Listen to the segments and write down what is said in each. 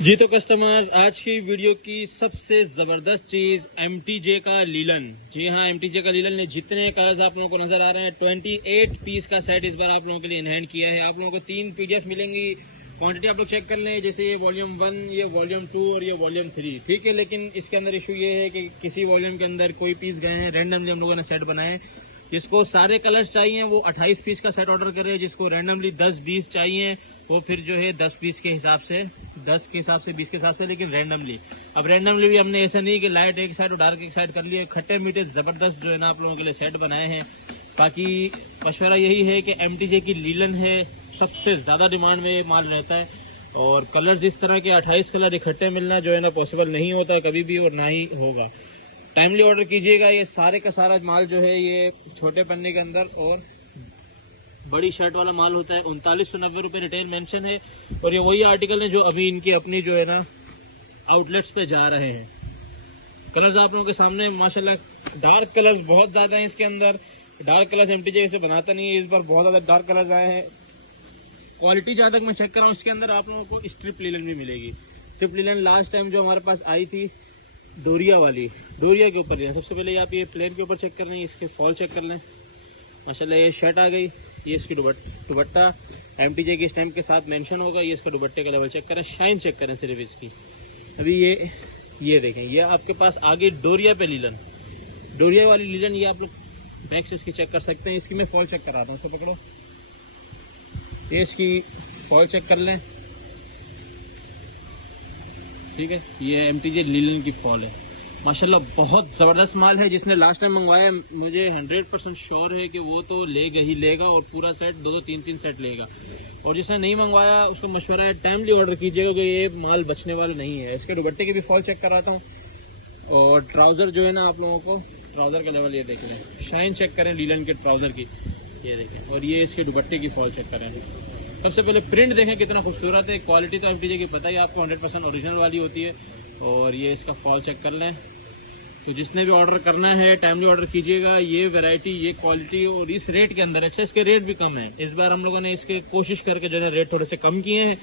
जी तो कस्टमर्स, आज की वीडियो की सबसे ज़बरदस्त चीज़ MTJ का लीलन। जी हाँ, MTJ का लीलन ने जितने कलर्स आप लोगों को नज़र आ रहे हैं 28 पीस का सेट इस बार आप लोगों के लिए इनहैंड किया है। आप लोगों को 3 PDF मिलेंगी। क्वांटिटी आप लोग चेक कर लें, जैसे ये वॉल्यूम 1, ये वॉल्यूम 2 और ये वॉल्यूम 3। ठीक है, लेकिन इसके अंदर इशू ये है कि किसी वॉल्यूम के अंदर कोई पीस गए हैं, रैंडमली हम लोगों ने सेट बनाए हैं। जिसको सारे कलर्स चाहिए वो 28 पीस का सेट ऑर्डर करे, जिसको रैंडमली 10-20 चाहिए वो फिर जो है 10 पीस के हिसाब से, 10 के हिसाब से, 20 के हिसाब से, लेकिन रैंडमली। अब रैंडमली भी हमने ऐसा नहीं कि लाइट एक साइड और डार्क एक साइड कर लिए, खट्टे मीठे ज़बरदस्त जो है ना आप लोगों के लिए सेट बनाए हैं। बाकी मशवरा यही है कि MTJ की लीलन है, सबसे ज़्यादा डिमांड में ये माल रहता है। और कलर्स इस तरह के 28 कलर इकट्ठे मिलना जो है ना पॉसिबल नहीं होता कभी भी, और ना ही होगा। टाइमली ऑर्डर कीजिएगा। ये सारे का सारा माल जो है ये छोटे पन्ने के अंदर और बड़ी शर्ट वाला माल होता है। 3990 रुपये रिटेल मेंशन है। और ये वही आर्टिकल है जो अभी इनकी अपनी जो है ना आउटलेट्स पे जा रहे हैं। कलर्स आप लोगों के सामने माशाल्लाह, डार्क कलर्स बहुत ज़्यादा हैं इसके अंदर। डार्क कलर्स MTJ से बनाता नहीं है, इस बार बहुत ज़्यादा डार्क कलर्स आए हैं। क्वालिटी जहाँ तक मैं चेक कर रहा हूँ, इसके अंदर आप लोगों को स्ट्रिप लीलन भी मिलेगी। स्ट्रिप लीलन लास्ट टाइम जो हमारे पास आई थी डोरिया वाली, डोरिया के ऊपर लिया। सबसे पहले आप ये प्लेन के ऊपर चेक कर लें, इसके फॉल चेक कर लें। माशाल्लाह ये शर्ट आ गई, ये इसकी दुपट्टा MTJ के स्टैम्प के साथ मेंशन होगा। ये इसका दुपट्टे का लेवल चेक करें, शाइन चेक करें सिर्फ इसकी। अभी ये देखें, ये आपके पास आगे डोरिया पे लीलन, डोरिया वाली लीलन, ये आप लोग बैक से इसकी चेक कर सकते हैं। इसकी मैं फॉल चेक कराता हूँ, इसको पकड़ो, ये इसकी फॉल चेक कर लें। ठीक है, ये MTJ लीलन की फॉल है। माशाल्लाह बहुत ज़बरदस्त माल है। जिसने लास्ट टाइम मंगवाया मुझे 100% श्योर है कि वो तो लेगा ही लेगा, और पूरा सेट 2-3 सेट लेगा। और जिसने नहीं मंगवाया उसको मशवरा है टाइमली ऑर्डर कीजिएगा कि ये माल बचने वाला नहीं है। इसके दुपट्टे की भी फॉल चेक कराता हूँ। और ट्राउज़र जो है ना आप लोगों को, ट्राउज़र का लेवल ये देख लें, शाइन चेक करें लीलन के ट्राउज़र की, ये देखें। और ये इसके दुपट्टे की फॉल चेक करें। सबसे पहले प्रिंट देखें कितना खूबसूरत है। क्वालिटी तो MTJ की पता ही आपको 100% ओरिजिनल वाली होती है। और ये इसका फॉल चेक कर लें। तो जिसने भी ऑर्डर करना है टाइमली ऑर्डर कीजिएगा। ये वैरायटी, ये क्वालिटी और इस रेट के अंदर, अच्छा इसके रेट भी कम है। इस बार हम लोगों ने इसके कोशिश करके जो है रेट थोड़े से कम किए हैं।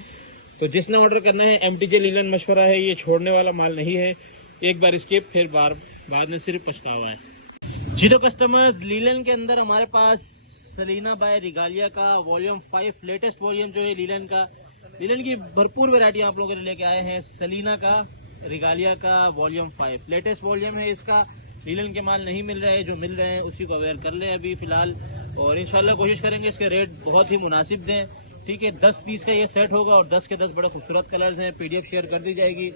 तो जिसने ऑर्डर करना है MTJ लीलन मशवरा है, ये छोड़ने वाला माल नहीं है। एक बार स्किप, फिर बाद में सिर्फ पछतावा है। जी तो कस्टमर्स, लीलन के अंदर हमारे पास सलीना बाय रिगालिया का वॉल्यूम 5 लेटेस्ट वॉल्यूम जो है लीलन का, लीलन की भरपूर वैरायटी आप लोगों के लेके आए हैं। सलीना का रिगालिया का वॉल्यूम 5 लेटेस्ट वॉल्यूम है इसका। लीलन के माल नहीं मिल रहे हैं, जो मिल रहे हैं उसी को अवेयर कर ले अभी फ़िलहाल। और इंशाल्लाह कोशिश करेंगे इसके रेट बहुत ही मुनासिब दें। ठीक है, 10 पीस का ये सेट होगा और 10 के 10 बड़े खूबसूरत कलर्स हैं। PDF शेयर कर दी जाएगी।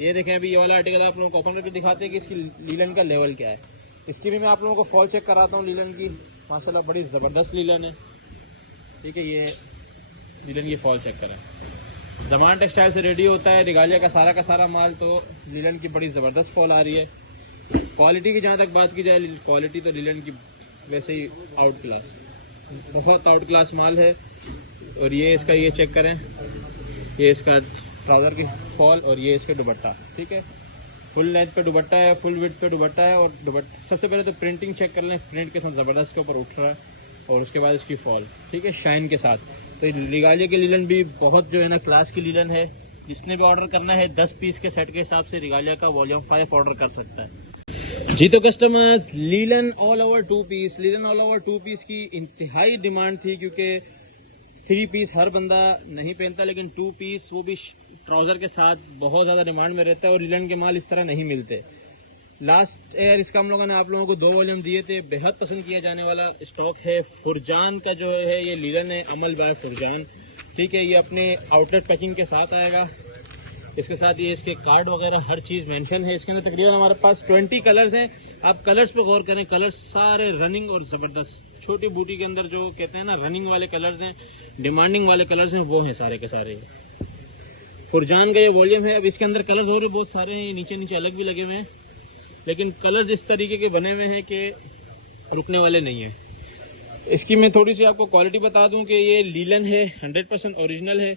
ये देखें, अभी ये वाला आर्टिकल आप लोगों को ओपन करके दिखाते हैं कि इसकी लीलन का लेवल क्या है। इसकी भी मैं आप लोगों को फॉल चेक कराता हूँ लीलन की। माशाल्लाह बड़ी ज़बरदस्त लीलन है। ठीक है, ये लीलन की फॉल चेक करें। जमान टेक्सटाइल से रेडी होता है रिगालिया का सारा माल। तो लीलन की बड़ी ज़बरदस्त फॉल आ रही है। क्वालिटी की जहाँ तक बात की जाए, क्वालिटी तो लीलन की वैसे ही आउट क्लास, बहुत आउट क्लास माल है। और ये इसका ये चेक करें, ये इसका ट्राउज़र की फॉल और ये इसके दुपट्टा। ठीक है, फुल लेंथ पे दुपट्टा है, फुल विड्थ पे दुपट्टा है। और दुपट्टा सबसे पहले तो प्रिंटिंग चेक कर लें, प्रिंट कितना ज़बरदस्त के ऊपर उठ रहा है। और उसके बाद इसकी फॉल, ठीक है, शाइन के साथ। तो रिगालिया की लीलन भी बहुत जो है ना क्लास की लीलन है। जिसने भी ऑर्डर करना है 10 पीस के सेट के हिसाब से रिगालिया का वॉल्यूम 5 ऑर्डर कर सकता है। जी तो customers, linen all over 2 piece, linen all over 2 piece की इंतहाई डिमांड थी, क्योंकि 3 पीस हर बंदा नहीं पहनता, लेकिन 2 पीस वो भी ट्राउज़र के साथ बहुत ज़्यादा डिमांड में रहता है। और लीलन के माल इस तरह नहीं मिलते। लास्ट ईयर इसका हम लोगों ने आप लोगों को 2 वॉल्यूम दिए थे। बेहद पसंद किया जाने वाला स्टॉक है। फुरजान का जो है ये लीलन है, अमल बाय फुरजान। ठीक है, ये अपने आउटलेट पैकिंग के साथ आएगा। इसके साथ ये इसके कार्ड वगैरह हर चीज़ मेंशन है। इसके अंदर तकरीबन हमारे पास 20 कलर्स हैं। आप कलर्स पे गौर करें, कलर्स सारे रनिंग और ज़बरदस्त। छोटी बूटी के अंदर जो कहते हैं ना रनिंग वाले कलर्स हैं, डिमांडिंग वाले कलर्स हैं, वो हैं सारे के सारे। फुरजान का ये वॉल्यूम है। अब इसके अंदर कलर्स और भी बहुत सारे हैं, नीचे अलग भी लगे हुए हैं, लेकिन कलर्स इस तरीके के बने हुए हैं कि रुकने वाले नहीं है। इसकी मैं थोड़ी सी आपको क्वालिटी बता दूं कि ये लीलन है, 100% ओरिजिनल है।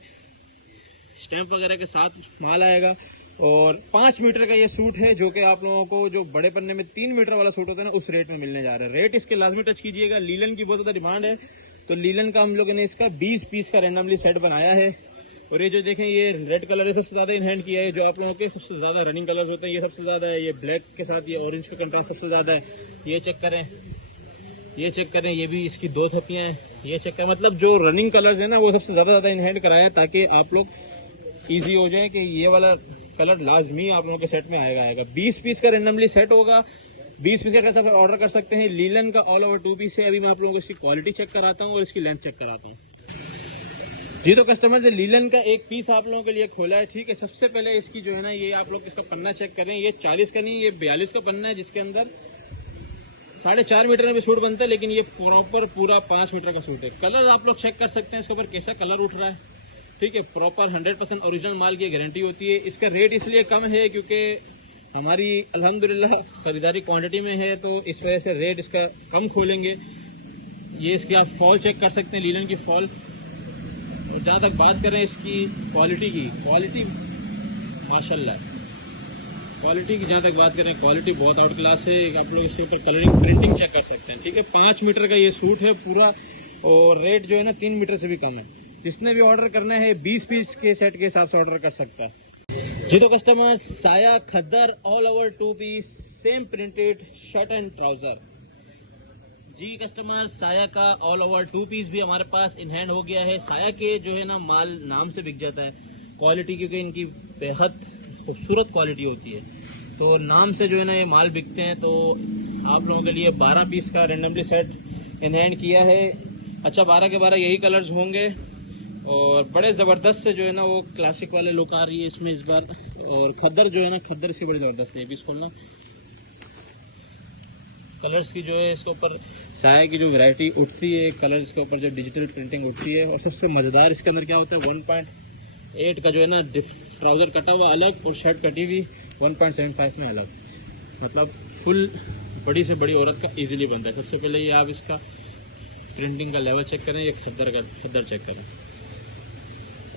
स्टैंप वगैरह के साथ माल आएगा। और 5 मीटर का ये सूट है, जो कि आप लोगों को जो बड़े पन्ने में 3 मीटर वाला सूट होता है ना, उस रेट में मिलने जा रहा है। रेट इसके लाजमी टच कीजिएगा। लीलन की बहुत ज़्यादा डिमांड है, तो लीलन का हम लोगों ने इसका 20 पीस का रैंडमली सेट बनाया है। और ये जो देखें ये रेड कलर है सबसे ज्यादा इन हैंड किया है, जो आप लोगों के सबसे ज्यादा रनिंग कलर्स होते हैं ये सबसे ज्यादा है। ये ब्लैक के साथ ये ऑरेंज का कंट्रास्ट सबसे ज्यादा है। ये चेक करें, ये चेक करें, ये भी इसकी 2 थप्पियां हैं। ये चेक करें, मतलब जो रनिंग कलर्स है ना वो सबसे ज्यादा इन हैंड कराया ताकि आप लोग ईजी हो जाए कि ये वाला कलर लाजमी आप लोगों के सेट में आएगा। 20 पीस का रेंडमली सेट होगा, 20 पीस का कैसा ऑर्डर कर सकते हैं। लीलन का ऑल ओवर 2 पीस है। अभी मैं आप लोगों को इसकी क्वालिटी चेक कराता हूँ और इसकी लेंथ चेक कराता हूँ। जी तो कस्टमर से लीलन का एक पीस आप लोगों के लिए खोला है, ठीक है। सबसे पहले इसकी जो है ना ये आप लोग इसका पन्ना चेक करें। ये 40 का नहीं, ये 42 का पन्ना है, जिसके अंदर 4.5 मीटर में भी सूट बनता है, लेकिन ये प्रॉपर पूरा 5 मीटर का सूट है। कलर आप लोग चेक कर सकते हैं इसके ऊपर कैसा कलर उठ रहा है, ठीक है। प्रॉपर 100% ओरिजिनल माल की गारंटी होती है। इसका रेट इसलिए कम है क्योंकि हमारी अल्हम्दुलिल्लाह खरीदारी क्वांटिटी में है, तो इस वजह से रेट इसका कम खोलेंगे। ये इसकी आप फॉल चेक कर सकते हैं, लीलन की फॉल। और जहाँ तक बात करें इसकी क्वालिटी की, क्वालिटी माशाल्लाह, क्वालिटी की जहाँ तक बात करें क्वालिटी बहुत आउट क्लास है। आप लोग इसके ऊपर कलरिंग प्रिंटिंग चेक कर सकते हैं, ठीक है। 5 मीटर का ये सूट है पूरा, और रेट जो है ना 3 मीटर से भी कम है। जिसने भी ऑर्डर करना है 20 पीस के सेट के हिसाब से ऑर्डर कर सकता है। जी तो कस्टमर, साया खद्दर all over 2 piece same printed shirt and trouser. जी कस्टमर, साया का ऑल ओवर 2 पीस भी हमारे पास इन हैंड हो गया है। साया के जो है ना माल नाम से बिक जाता है, क्वालिटी क्योंकि इनकी बेहद खूबसूरत क्वालिटी होती है, तो नाम से जो है ना ये माल बिकते हैं। तो आप लोगों के लिए 12 पीस का रेंडमली सेट इन हैंड किया है। अच्छा, 12 के 12 यही कलर्स होंगे और बड़े ज़बरदस्त से जो है ना वो क्लासिक वाले लुक आ रही है इसमें इस बार। और खद्दर जो है ना, खद्दर से बड़े ज़बरदस्त है। पीस खोलना, कलर्स की जो है इसके ऊपर साया की जो वैरायटी उठती है, कलर्स के ऊपर जो डिजिटल प्रिंटिंग उठती है। और सबसे मज़ेदार इसके अंदर क्या होता है, 1.8 का जो है ना ट्राउज़र कटा हुआ अलग और शर्ट कटी हुई 1.75 में अलग, मतलब फुल बड़ी से बड़ी औरत का इजीली बनता है। सबसे पहले ये आप इसका प्रिंटिंग का लेवल चेक करें, ये खद्दर चेक करें,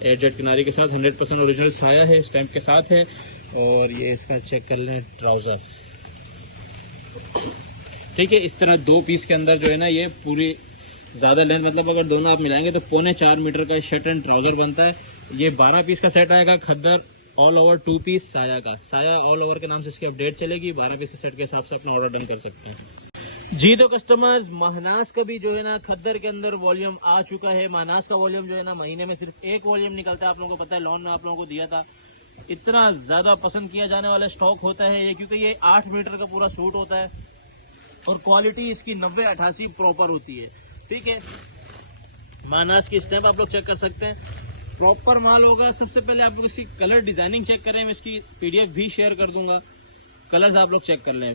एडजेट किनारी के साथ 100% ओरिजिनल साया है, स्टैम्प के साथ है। और ये इसका चेक कर लें ट्राउज़र, ठीक है। इस तरह 2 पीस के अंदर जो है ना ये पूरी ज़्यादा लेंथ, मतलब अगर दोनों आप मिलाएंगे तो 3.25 मीटर का शर्ट एंड ट्राउज़र बनता है। ये 12 पीस का सेट आएगा खद्दर ऑल ओवर 2 पीस साया का। साया ऑल ओवर के नाम से इसकी अपडेट चलेगी। 12 पीस के सेट के हिसाब से अपना ऑर्डर डन कर सकते हैं। जी तो कस्टमर्स, महनाज का भी जो है ना खद्दर के अंदर वॉल्यूम आ चुका है। महनाज का वॉल्यूम जो है ना महीने में सिर्फ 1 वॉल्यूम निकलता है। आप लोगों को पता है, लॉन में आप लोगों को दिया था। इतना ज़्यादा पसंद किया जाने वाला स्टॉक होता है ये, क्योंकि ये 8 मीटर का पूरा सूट होता है और क्वालिटी इसकी 90-88 प्रॉपर होती है, ठीक है। मानास की स्टैम्प आप लोग चेक कर सकते हैं, प्रॉपर माल होगा। सबसे पहले आप इसकी कलर डिजाइनिंग चेक करें, मैं इसकी PDF भी शेयर कर दूंगा। कलर्स आप लोग चेक कर लें,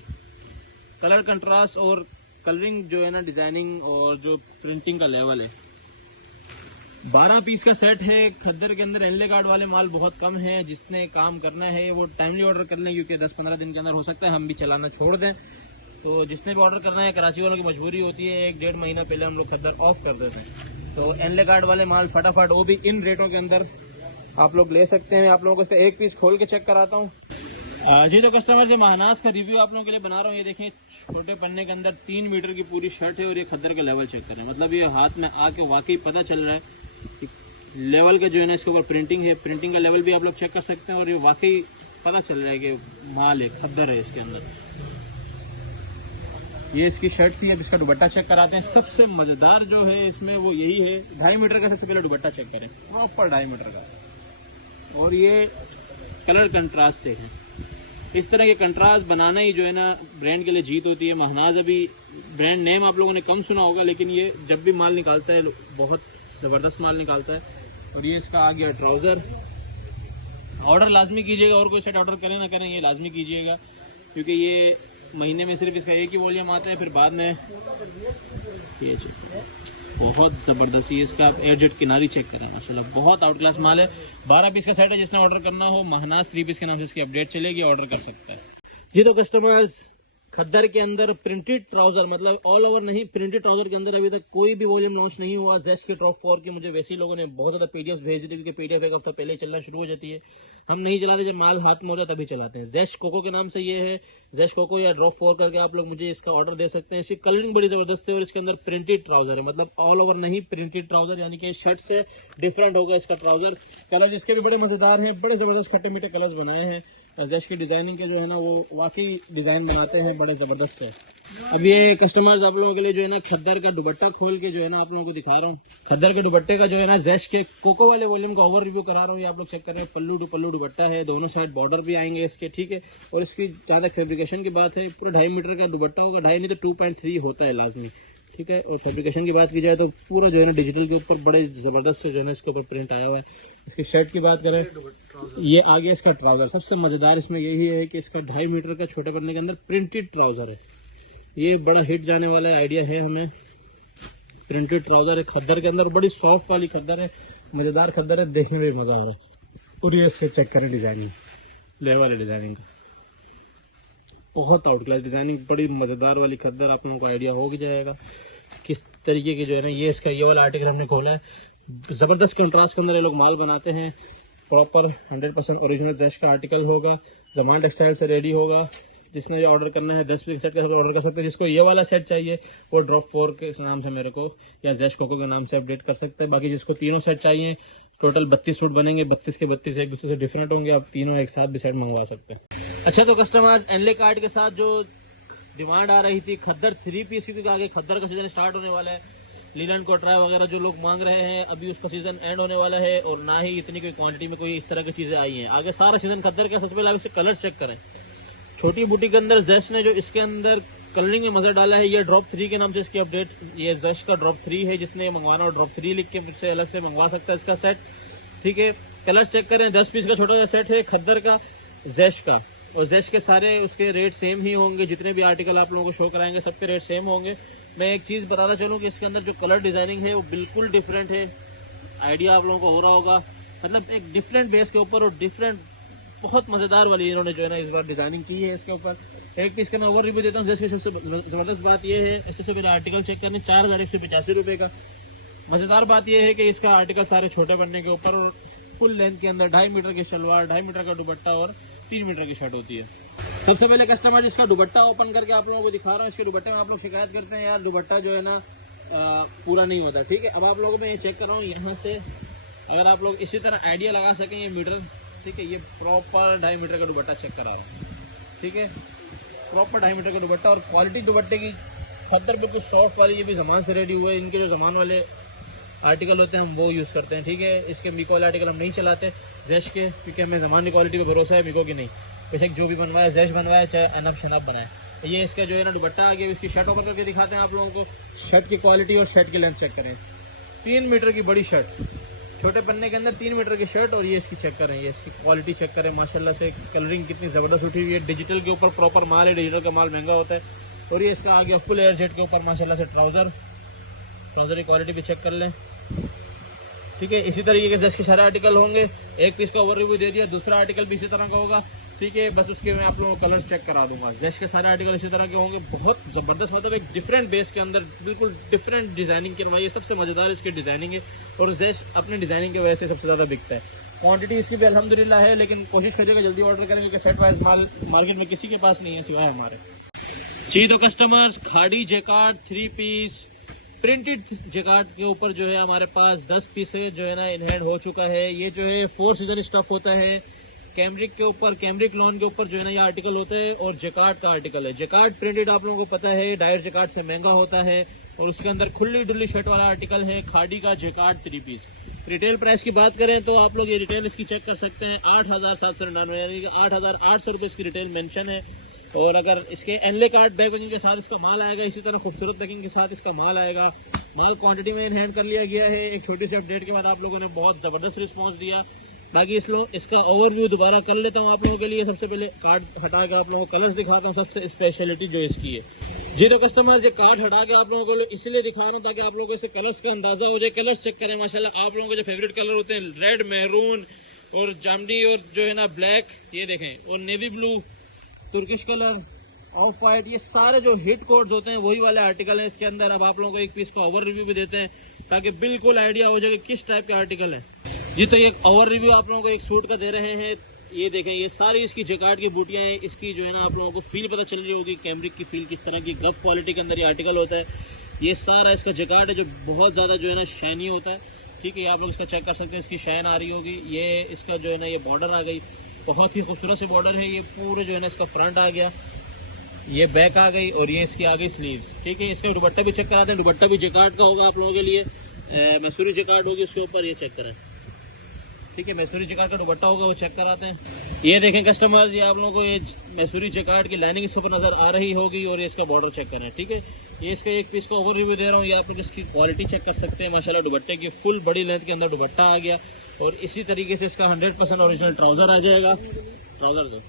कलर कंट्रास्ट और कलरिंग जो है ना, डिजाइनिंग और जो प्रिंटिंग का लेवल है। 12 पीस का सेट है खद्दर के अंदर। एनले कार्ड वाले माल बहुत कम है, जिसने काम करना है वो टाइमली ऑर्डर कर लें, क्योंकि 10-15 दिन के अंदर हो सकता है हम भी चलाना छोड़ दें। तो जिसने भी ऑर्डर करना है, कराची वालों की मजबूरी होती है, 1-1.5 महीना पहले हम लोग खद्दर ऑफ कर देते हैं। तो एनले कार्ड वाले माल फटाफट, वो भी इन रेटों के अंदर आप लोग ले सकते हैं। आप लोगों को इसका एक पीस खोल के चेक कराता हूँ। जी तो कस्टमर से महनाज का रिव्यू आप लोगों के लिए बना रहा हूँ। ये देखें, छोटे पन्ने के अंदर 3 मीटर की पूरी शर्ट है और ये खद्दर का लेवल चेक कर रहे हैं। मतलब ये हाथ में आके वाकई पता चल रहा है कि लेवल का जो है ना इसके ऊपर प्रिंटिंग है। प्रिंटिंग का लेवल भी आप लोग चेक कर सकते हैं और ये वाकई पता चल रहा है कि माल है, खद्दर है इसके अंदर। ये इसकी शर्ट थी। अब इसका दुपट्टा चेक कराते हैं। सबसे मजेदार जो है इसमें वो यही है, 2.5 मीटर का सबसे पहले दुपट्टा चेक करें, प्रॉपर 2.5 मीटर का। और ये कलर कंट्रास्ट देखें, इस तरह के कंट्रास्ट बनाना ही जो है ना ब्रांड के लिए जीत होती है। महनाज अभी ब्रांड नेम आप लोगों ने कम सुना होगा, लेकिन ये जब भी माल निकालता है बहुत ज़बरदस्त माल निकालता है। और ये इसका आ गया ट्राउज़र। ऑर्डर लाजमी कीजिएगा, और कोई सेट ऑर्डर करें ना करें, ये लाजमी कीजिएगा, क्योंकि ये महीने में सिर्फ इसका एक ही वॉल्यूम आता है। फिर बाद में ये बहुत ज़बरदस्त, ये इसका एडजेट किनारी चेक करें, माशाल्लाह बहुत आउट क्लास माल है। 12 पीस का सेट है। जिसने ऑर्डर करना हो, महनाज 3 पीस के नाम से इसकी अपडेट चलेगी, ऑर्डर कर सकता है। जी तो कस्टमर्स, खद्दर के अंदर प्रिंटेड ट्राउजर, मतलब ऑल ओवर नहीं, प्रिंटेड ट्राउजर के अंदर अभी तक कोई भी वॉल्यूम लॉन्च नहीं हुआ जेस्ट के ड्रॉप 4 की। मुझे वैसे ही लोगों ने बहुत ज्यादा पीडीएफ भेज दी, क्योंकि पीडीएफ एक हफ्ता पहले ही चलना शुरू हो जाती है। हम नहीं चलाते, जब माल हाथ में होता है तभी चलाते हैं। जेस्ट कोको के नाम से ये है, जेस्ट कोको या ड्रॉप 4 करके आप लोग मुझे इसका ऑर्डर दे सकते हैं। इसकी कलरिंग बड़ी जबरदस्त है और इसके अंदर प्रिंटेड ट्राउजर है, मतलब ऑल ओवर नहीं, प्रिंटेड ट्राउजर, यानी कि शर्ट से डिफरेंट होगा इसका ट्राउजर। कलर इसके भी बड़े मजेदार हैं, बड़े जबरदस्त खट्टे मीठे कलर्स बनाए हैं। जेस्ट की डिजाइनिंग के जो है ना वो वाकई डिजाइन बनाते हैं, बड़े जबरदस्त है। अब ये कस्टमर्स आप लोगों के लिए जो है ना खद्दर का दुपट्टा खोल के जो है ना आप लोगों को दिखा रहा हूँ। खद्दर के दुपट्टे का जो है ना जेस्ट के कोको वाले वॉल्यूम का ओवर रिव्यू करा रहा हूँ। ये आप लोग चेक कर रहे हैं, पल्लू दुपट्टा है, दोनों साइड बॉर्डर भी आएंगे इसके, ठीक है। और इसकी ज्यादा फैब्रिकेशन की बात है, पूरा 2.5 मीटर का दुपट्टा होगा, 2.5 नहीं तो 2.3 होता है लाजमी, ठीक है। और फैब्रिकेशन की बात की जाए तो पूरा जो है ना डिजिटल के ऊपर बड़े जबरदस्त से जो है ना इसके ऊपर प्रिंट आया हुआ है। इसकी शर्ट की बात करें, ये आगे इसका ट्राउजर, सबसे मजेदार इसमें यही है कि इसका 2.5 मीटर का छोटे पन्ने के अंदर प्रिंटेड ट्राउजर है। ये बड़ा हिट जाने वाला आइडिया है हमें। प्रिंटेड ट्राउजर है खद्दर के अंदर, बड़ी सॉफ्ट वाली खद्दर है, मजेदार खद्दर है, देखने में मजा आ रहा है। और ये इसके चेक करें डिजाइनिंग, लेवल है डिजाइनिंग का, बहुत आउट क्लास डिजाइनिंग, बड़ी मजेदार वाली खद्दर। आप लोगों को आइडिया हो ही जाएगा किस तरीके की जो है ना ये इसका ये वाला आर्टिकल हमने खोला है। जबरदस्त कंट्रास्ट के अंदर ये लोग माल बनाते हैं, प्रॉपर 100% ओरिजिनल जेस्ट का आर्टिकल होगा, जमान टेक्सटाइल से रेडी होगा। जिसने जो ऑर्डर करना है 10 पीस सेट का ऑर्डर कर सकते हैं। जिसको ये वाला सेट चाहिए वो ड्रॉप 4 के नाम से मेरे को या जेस्ट कोको के नाम से अपडेट कर सकते हैं। बाकी जिसको तीनों सेट चाहिए, टोटल 32 सूट बनेंगे, 32 के 32 एक दूसरे से डिफरेंट होंगे, आप तीनों एक साथ भी सेट मंगवा सकते हैं। अच्छा, तो कस्टमर्स एनले कार्ड के साथ जो डिमांड आ रही थी खद्दर 3 पीस, क्योंकि आगे खद्दर का सीजन स्टार्ट होने वाला है, लीलन कोटरा वगैरह जो लोग मांग रहे हैं, अभी उसका सीजन एंड होने वाला है और ना ही इतनी कोई क्वांटिटी में कोई इस तरह की चीजें आई हैं। आगे सारा सीजन खद्दर का। सबसे पहले आप इसके कलर चेक करें। छोटी बूटी के अंदर जेस्ट ने जो इसके अंदर कलरिंग में मजा डाला है, ये ड्रॉप 3 के नाम से इसकी अपडेट, ये जेस्ट का ड्रॉप 3 है। जिसने मंगवाना और ड्रॉप 3 लिख के मुझसे अलग से मंगवा सकता है इसका सेट, ठीक है। कलर चेक करें, 10 पीस का छोटा सा सेट है खद्दर का, जेस्ट का, और जेस्ट के सारे उसके रेट सेम ही होंगे। जितने भी आर्टिकल आप लोगों को शो कराएंगे सबके रेट सेम होंगे। मैं एक चीज बताता चलूं कि इसके अंदर जो कलर डिजाइनिंग है वो बिल्कुल डिफरेंट है। आइडिया आप लोगों को हो रहा होगा, मतलब एक डिफरेंट बेस के ऊपर और डिफरेंट बहुत मजेदार वाली इन्होंने जो है ना इस बार डिजाइनिंग की है इसके ऊपर। एक पीस का मैं ओवर रिव्यू देता हूँ। जैसे सबसे जबरदस्त बात यह है, इससे मेरे आर्टिकल चेक करने 4185 रुपए का। मजेदार बात यह है कि इसका आर्टिकल सारे छोटे बनने के ऊपर और फुल लेंथ के अंदर 2.5 मीटर की शलवार, 2.5 मीटर का दुपट्टा और 3 मीटर की शर्ट होती है। सबसे पहले कस्टमर इसका दुपट्टा ओपन करके आप लोगों को दिखा रहा हूँ। इसके दुपट्टे में आप लोग शिकायत करते हैं यार दुपट्टा जो है ना पूरा नहीं होता, ठीक है। अब आप लोगों में ये चेक कर रहा हूँ यहाँ से, अगर आप लोग इसी तरह आइडिया लगा सकें ये मीटर, ठीक है, ये प्रॉपर 2.5 मीटर का दुपट्टा चेक करा रहा हूँ, ठीक है, प्रॉपर 2.5 मीटर का दुपट्टा। और क्वालिटी दुपट्टे की खद्दर बिल्कुल सॉफ्ट वाली, ये भी जमान से रेडी हुए। इनके जो जमान वाले आर्टिकल होते हैं हम वो यूज़ करते हैं, ठीक है। इसके मिको वाले आर्टिकल हम नहीं चलाते जेस्ट के, क्योंकि हमें जमान की क्वालिटी पर भरोसा है, मिको की नहीं। बेशक जो भी बनवाया जेस्ट बनवाया, चाहे अनब शनब बनाए। ये इसका जो है ना दुपट्टा आ गया। इसकी शर्ट ओपन करके दिखाते हैं आप लोगों को। शर्ट की क्वालिटी और शर्ट की लेंथ चेक करें। 3 मीटर की बड़ी शर्ट, छोटे पन्ने के अंदर 3 मीटर की शर्ट, और ये इसकी चेक करें, ये इसकी क्वालिटी चेक करें। माशाल्लाह से कलरिंग कितनी ज़बरदस्त उठी हुई है। डिजिटल के ऊपर प्रॉपर माल है, डिजिटल का माल महंगा होता है। और ये इसका आ गया फुल एयर जेट के ऊपर माशाल्लाह से ट्राउज़र की क्वालिटी भी चेक कर लें, ठीक है। इसी तरीके से इसके सारे आर्टिकल होंगे। एक पीस का ओवर रिव्यू दे दिया, दूसरा आर्टिकल भी इसी तरह का होगा, ठीक है। बस उसके मैं आप लोगों को कलर्स चेक करा दूंगा। जेस्ट के सारे आर्टिकल इसी तरह के होंगे, बहुत जबरदस्त, मतलब एक डिफरेंट बेस के अंदर बिल्कुल डिफरेंट डिजाइनिंग करवाई। सबसे मजेदार इसकी डिजाइनिंग है और जेस्ट अपनी डिजाइनिंग की वजह से सबसे ज्यादा बिकता है। क्वांटिटी इसकी भी अल्हम्दुलिल्लाह है, लेकिन कोशिश करिएगा जल्दी ऑर्डर करेंगे कि सेट वाइज माल मार्केट में किसी के पास नहीं है सिवाय हमारे। जी तो कस्टमर्स, खाड़ी जैकार्ड 3 पीस प्रिंटेड जैकार्ड के ऊपर जो है हमारे पास 10 पीस है जो है ना इन हैंड हो चुका है। ये जो है 4 सीजन स्टफ होता है। कैमरिक के ऊपर, कैमरिक लॉन के ऊपर जो है ना ये आर्टिकल होते हैं और जैकार्ड का आर्टिकल है। जैकार्ड प्रिंटेड आप लोगों को पता है डायरेक्ट जैकार्ड से महंगा होता है और उसके अंदर खुली डुल्ली शर्ट वाला आर्टिकल है खाड़ी का जैकार्ड 3 पीस। रिटेल प्राइस की बात करें तो आप लोग ये रिटेल इसकी चेक कर सकते हैं 8,799 यानी कि 8,800 रुपये इसकी रिटेल मेंशन है। और अगर इसके एनले कार्ड पैकिंग के साथ इसका माल आएगा, इसी तरह खूबसूरत पैकिंग के साथ इसका माल आएगा। माल क्वांटिटी में इन हैंड कर लिया गया है। एक छोटी सी अपडेट के बाद आप लोगों ने बहुत जबरदस्त रिस्पांस दिया। बाकी इसका ओवरव्यू दोबारा कर लेता हूँ आप लोगों के लिए। सबसे पहले कार्ड हटा के आप लोगों को कलर्स दिखाता हूँ, सबसे स्पेशलिटी जो इसकी है। जी तो कस्टमर, ये कार्ड हटा के आप लोगों को इसलिए दिखा रहा हूँ ताकि आप लोगों को इसके कलर्स का अंदाजा हो जाए। कलर्स चेक करें, माशाल्लाह आप लोगों के जो फेवरेट कलर होते हैं रेड, मैरून और जामनी और जो है ना ब्लैक, ये देखें, और navy blue, Turkish colour, of white, ये सारे जो हिट कोड्स होते हैं वही वाले आर्टिकल हैं इसके अंदर। अब आप लोगों को एक पीस का ओवर रिव्यू भी देते हैं ताकि बिल्कुल आइडिया हो जाए कि किस टाइप के आर्टिकल है जी। तो ये ओवर रिव्यू आप लोगों को एक सूट का दे रहे हैं। ये देखें, ये सारी इसकी जैकार्ड की बूटियां हैं। इसकी जो है ना आप लोगों को फील पता चल रही होगी, कैमरिक की फील किस तरह की गफ क्वालिटी के अंदर ये आर्टिकल होता है। ये सारा इसका जैकार्ड है जो बहुत ज़्यादा जो है ना शाइनी होता है, ठीक है। आप लोग इसका चेक कर सकते हैं, इसकी शाइन आ रही होगी। ये इसका जो है ना ये बॉर्डर आ गई, बहुत ही खूबसूरत से बॉर्डर है। ये पूरे जो है ना इसका फ्रंट आ गया, ये बैक आ गई और ये इसकी आ गई स्लीव्स, ठीक है। इसका दुपट्टा भी चेक कराते हैं। दुपट्टा भी जैकार्ड का होगा आप लोगों के लिए, मैसूरी जैकार्ड होगी उसके ऊपर, ये चेक करें, ठीक है। मैसूरी जैकार्ड का दुपट्टा होगा, वो चेक कराते हैं। ये देखें कस्टमर्स, ये आप लोगों को ये मैसूरी जैकार्ड की लाइनिंग इसके ऊपर नजर आ रही होगी और ये इसका बॉर्डर चेक करें, ठीक है। ये इसका एक पीस का ओवर रिव्यू दे रहा हूँ। ये आप लोग इसकी क्वालिटी चेक कर सकते हैं। माशाल्लाह दुपट्टे की फुल बड़ी लेंथ के अंदर दुपट्टा आ गया और इसी तरीके से इसका 100% ओरिजिनल ट्राउजर आ जाएगा। ट्राउजर दो,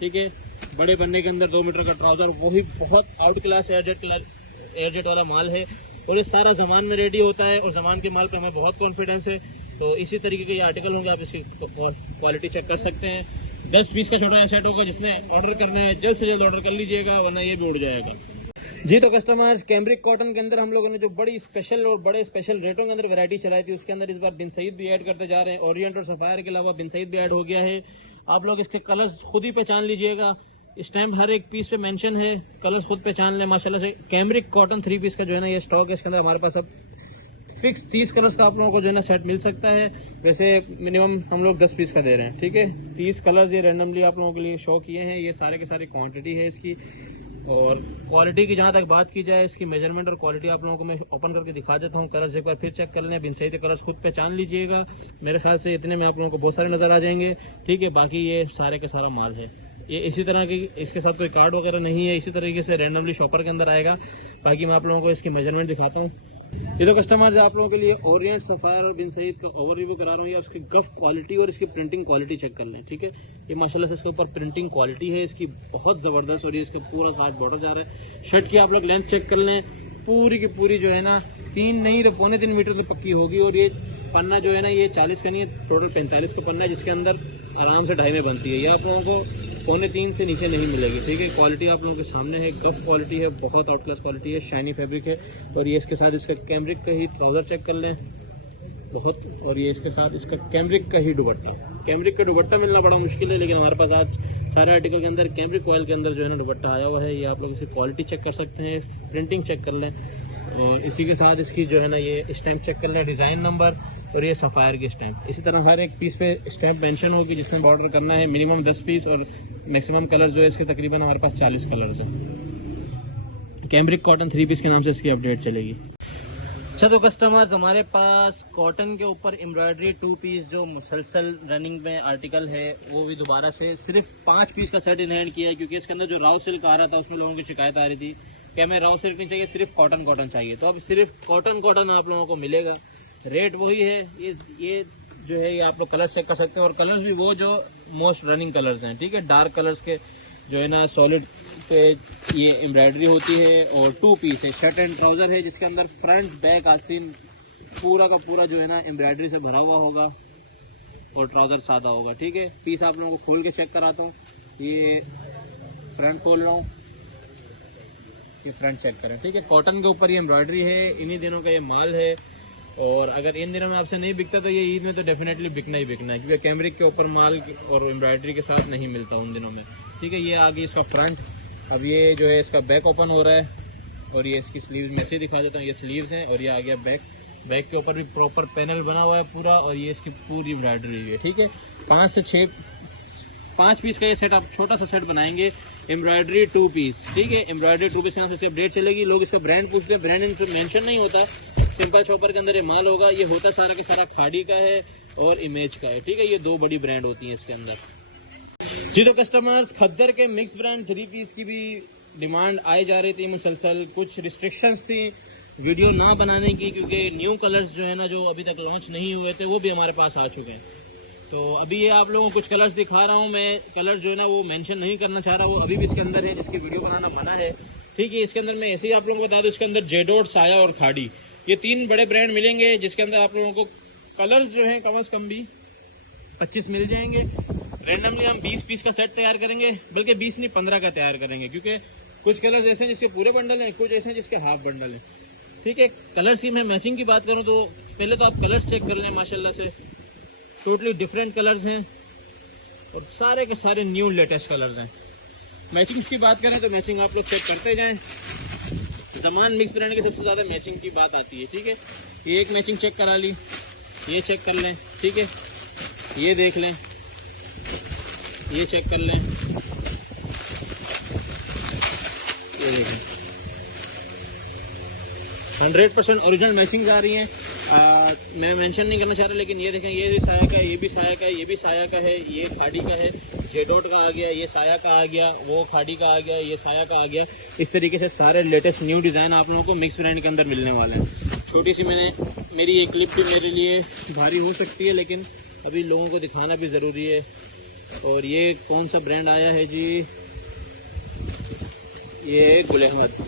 ठीक है, बड़े बनने के अंदर 2 मीटर का ट्राउजर, वही बहुत आउट क्लास एयरजेट वाला माल है और ये सारा जमान में रेडी होता है और जमान के माल पर हमें बहुत कॉन्फिडेंस है। तो इसी तरीके के ये आर्टिकल होंगे, आप इसकी क्वालिटी चेक कर सकते हैं। 10 पीस का छोटा सेट होगा, जिसने ऑर्डर करना है जल्द से जल्द ऑर्डर कर लीजिएगा वरना ये भी उड़ जाएगा जी। तो कस्टमर्स, कैमरिक कॉटन के अंदर हम लोगों ने जो बड़ी स्पेशल और बड़े स्पेशल रेटों के अंदर वैरायटी चलाई थी, उसके अंदर इस बार बिन सईद भी ऐड करते जा रहे हैं। ओरिएंट और सफायर के अलावा बिन सईद भी ऐड हो गया है। आप लोग इसके कलर्स खुद ही पहचान लीजिएगा, स्टैम्प हर एक पीस पे मेंशन है, कलर्स खुद पहचान लें। माशाल्लाह से कैमरिक कॉटन 3 पीस का जो है ना ये स्टॉक है, इसके अंदर हमारे पास अब फिक्स 30 कलर्स का आप लोगों को जो है ना सेट मिल सकता है। वैसे मिनिमम हम लोग 10 पीस का दे रहे हैं, ठीक है। 30 कलर्स ये रैंडमली आप लोगों के लिए शो किए हैं। ये सारे के सारे क्वांटिटी है इसकी। और क्वालिटी की जहाँ तक बात की जाए, इसकी मेजरमेंट और क्वालिटी आप लोगों को मैं ओपन करके दिखा देता हूँ। कलर्स एक बार फिर चेक कर लें, बिन सही कलर्स खुद पहचान लीजिएगा। मेरे ख्याल से इतने में आप लोगों को बहुत सारे नजर आ जाएंगे, ठीक है। बाकी ये सारे के सारा माल है। ये इसी तरह की, इसके साथ कोई कार्ड वगैरह नहीं है, इसी तरीके से रैंडमली शॉपर के अंदर आएगा। बाकी मैं आप लोगों को इसकी मेजरमेंट दिखाता हूँ। ये तो कस्टमर्स आप लोगों के लिए ओरिएंट, सफायर और बिन सईद का ओवर रिव्यू करा रहा हूँ। या उसकी गफ क्वालिटी और इसकी प्रिंटिंग क्वालिटी चेक कर लें, ठीक है। ये माशाल्लाह से इसके ऊपर प्रिंटिंग क्वालिटी है इसकी बहुत ज़बरदस्त और ये इसका पूरा साथ बॉर्डर जा रहा है। शर्ट की आप लोग लेंथ चेक कर लें, पूरी की पूरी जो है ना 3 नहीं तो 3.25 मीटर की पक्की होगी। और ये पन्ना जो है ना ये 40 का नहीं है, टोटल 45 का पन्ना है, जिसके अंदर आराम से 2.5 में बनती है। ये आप लोगों को 2.25 से नीचे नहीं मिलेगी, ठीक है। क्वालिटी आप लोगों के सामने है, गफ क्वालिटी है, बहुत आउट क्लास क्वालिटी है, शाइनी फैब्रिक है। और ये इसके साथ इसका कैमरिक का ही ट्राउजर चेक कर लें बहुत। और ये इसके साथ इसका कैमरिक का ही दुपट्टा। कैमरिक का दुपट्टा मिलना बड़ा मुश्किल है, लेकिन हमारे पास आज सारे आर्टिकल के अंदर कैमरिक फॉयल के अंदर जो है ना दुपट्टा आया हुआ है। ये आप लोग इसकी क्वालिटी चेक कर सकते हैं, प्रिंटिंग चेक कर लें। और इसी के साथ इसकी जो है ना ये स्टैम्प चेक कर लें, डिज़ाइन नंबर और ये सफ़ायर की स्टैम्प। इसी तरह हर एक पीस पे स्टैम्प मेंशन होगी जिसमें ऑर्डर करना है। मिनिमम 10 पीस और मैक्सिमम कलर जो है इसके तकरीबन हमारे पास 40 कलर्स हैं। कैमरिक कॉटन 3 पीस के नाम से इसकी अपडेट चलेगी। अच्छा तो कस्टमर्स, हमारे पास कॉटन के ऊपर एम्ब्रॉयडरी 2 पीस जो मुसलसल रनिंग में आर्टिकल है, वो भी दोबारा से सिर्फ 5 पीस का सेट इन हैंड किया है। क्योंकि इसके अंदर जो राव सिल्क आ रहा था उसमें लोगों की शिकायत आ रही थी कि हमें राव सिल्क नहीं चाहिए, सिर्फ कॉटन कॉटन चाहिए। तो अब सिर्फ कॉटन आप लोगों को मिलेगा। रेट वही है। ये जो है ये आप लोग कलर चेक कर सकते हैं और कलर्स भी वो जो मोस्ट रनिंग कलर्स हैं, ठीक है। डार्क कलर्स के जो है ना सॉलिड पे ये एम्ब्रॉयडरी होती है और 2 पीस है, शर्ट एंड ट्राउज़र है, जिसके अंदर फ्रंट बैक आस्तीन पूरा का पूरा जो है ना एम्ब्रॉयडरी से भरा हुआ होगा और ट्राउज़र सादा होगा, ठीक है। पीस आप लोगों को खोल के चेक कराता हूँ। ये फ्रंट खोल रहा हूँ, ये फ्रंट चेक करें, ठीक है। कॉटन के ऊपर ये एम्ब्रॉयडरी है, इन्हीं दिनों का ये माल है। और अगर इन दिनों में आपसे नहीं बिकता तो ये ईद में तो डेफिनेटली बिकना ही बिकना है, क्योंकि कैमरिक के ऊपर माल और एम्ब्रॉयडरी के साथ नहीं मिलता उन दिनों में, ठीक है। ये आ गई इसका फ्रंट। अब ये जो है इसका बैक ओपन हो रहा है और ये इसकी स्लीव्स में से दिखा देता हूँ। ये स्लीव्स हैं और ये आ गया बैक। बैक के ऊपर भी प्रॉपर पैनल बना हुआ है पूरा और ये इसकी पूरी एम्ब्रॉयडरी है, ठीक है। 5 से 6 5 पीस का ये सेट आप छोटा सा सेट बनाएंगे, एम्ब्रॉयडरी 2 पीस, ठीक है। एम्ब्रॉयडरी 2 पीस के नाम से इसकी अपडेट चलेगी। लोग इसका ब्रांड पूछते हैं, ब्रांड इनसे मेंशन नहीं होता, सिंपल शॉपर के अंदर ये माल होगा। ये होता सारा के सारा खाड़ी का है और इमेज का है, ठीक है। ये 2 बड़ी ब्रांड होती हैं इसके अंदर जी। तो कस्टमर्स, खद्दर के मिक्स ब्रांड 3 पीस की भी डिमांड आई जा रही थी मुसलसल। कुछ रिस्ट्रिक्शंस थी वीडियो ना बनाने की, क्योंकि न्यू कलर्स जो है ना जो अभी तक लॉन्च नहीं हुए थे वो भी हमारे पास आ चुके हैं। तो अभी ये आप लोगों को कुछ कलर्स दिखा रहा हूँ मैं। कलर जो है ना वो मेंशन नहीं करना चाह रहा, वो अभी भी इसके अंदर है, जिसकी वीडियो बनाना मना है, ठीक है। इसके अंदर मैं ऐसे ही आप लोगों को बता दूँ, इसके अंदर जेडोट, साया और खाड़ी, ये 3 बड़े ब्रांड मिलेंगे, जिसके अंदर आप लोगों को कलर्स जो हैं कम से कम भी 25 मिल जाएंगे। रेंडमली हम 20 पीस का सेट तैयार करेंगे, बल्कि 20 नहीं 15 का तैयार करेंगे, क्योंकि कुछ कलर्स ऐसे हैं जिसके पूरे बंडल हैं, कुछ ऐसे हैं जिसके हाफ बंडल हैं। ठीक है, कलर स्कीम है। मैचिंग की बात करूँ तो पहले तो आप कलर्स चेक कर लें, माशाल्लाह से टोटली डिफरेंट कलर्स हैं और सारे के सारे न्यू लेटेस्ट कलर्स हैं। मैचिंग्स की बात करें तो मैचिंग आप लोग चेक करते जाएं। सामान मिक्स ब्रांड की सबसे ज़्यादा मैचिंग की बात आती है। ठीक है, ये एक मैचिंग चेक करा ली, ये चेक कर लें। ठीक है, ये देख लें, ये चेक कर लें, ये देखें 100% ओरिजिनल मैचिंग आ रही हैं। मैं मेंशन नहीं करना चाह रहा, लेकिन ये देखें, ये भी साया का है, ये भी साया का है, ये भी साया का है, ये खाड़ी का है, जेडोट का आ गया, ये साया का आ गया, वो खाड़ी का आ गया, ये साया का आ गया। इस तरीके से सारे लेटेस्ट न्यू डिज़ाइन आप लोगों को मिक्स ब्रांड के अंदर मिलने वाले हैं। छोटी सी मेरी एक क्लिप भी मेरे लिए भारी हो सकती है, लेकिन अभी लोगों को दिखाना भी ज़रूरी है। और ये कौन सा ब्रांड आया है जी, ये गुल अहमद।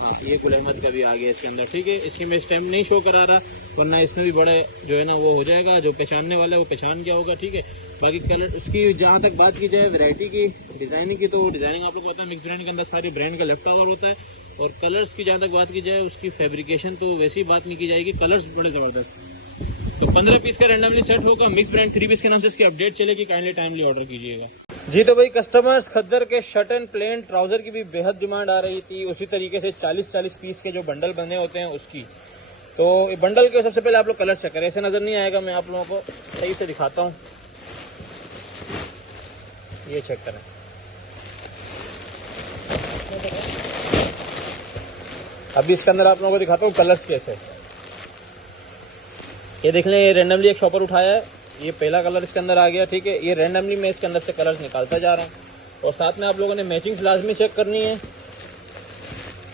हाँ, ये गुल अहमद का भी आ गया इसके अंदर। ठीक है, इसकी मैं स्टैम्प नहीं शो करा रहा, वरना इसमें भी बड़े जो है ना वो हो जाएगा, जो पहचानने वाला है वो पहचान गया होगा। ठीक है, बाकी कलर उसकी जहाँ तक बात की जाए वैरायटी की, डिज़ाइनिंग की, तो डिज़ाइनिंग आप लोग को पता है मिक्स ब्रांड के अंदर सारे ब्रांड का लेफ्ट कवर होता है। और कलर्स की जहाँ तक बात की जाए उसकी फैब्रिकेशन तो वैसी बात नहीं की जाएगी, कलर्स बड़े ज़बरदस्त। तो 15 पीस का रैंडमली सेट होगा, मिक्स ब्रांड 3 पीस के नाम से इसकी अपडेट चलेगी, काइंडली टाइमली ऑर्डर कीजिएगा जी। तो भाई कस्टमर्स खद्दर के शर्ट एंड प्लेन ट्राउजर की भी बेहद डिमांड आ रही थी, उसी तरीके से 40-40 पीस के जो बंडल बने होते हैं उसकी। तो बंडल के सबसे पहले आप लोग कलर चेक करें, ऐसे नज़र नहीं आएगा, मैं आप लोगों को सही से दिखाता हूँ। ये चेक करें, अभी इसके अंदर आप लोगों को दिखाता हूँ कलर्स कैसे। ये देख लें, ये रैंडमली एक शॉपर उठाया है, ये पहला कलर इसके अंदर आ गया। ठीक है, ये रैंडमली मैं इसके अंदर से कलर्स निकालता जा रहा हूँ। और साथ में आप लोगों ने मैचिंग्स लाजमी चेक करनी है।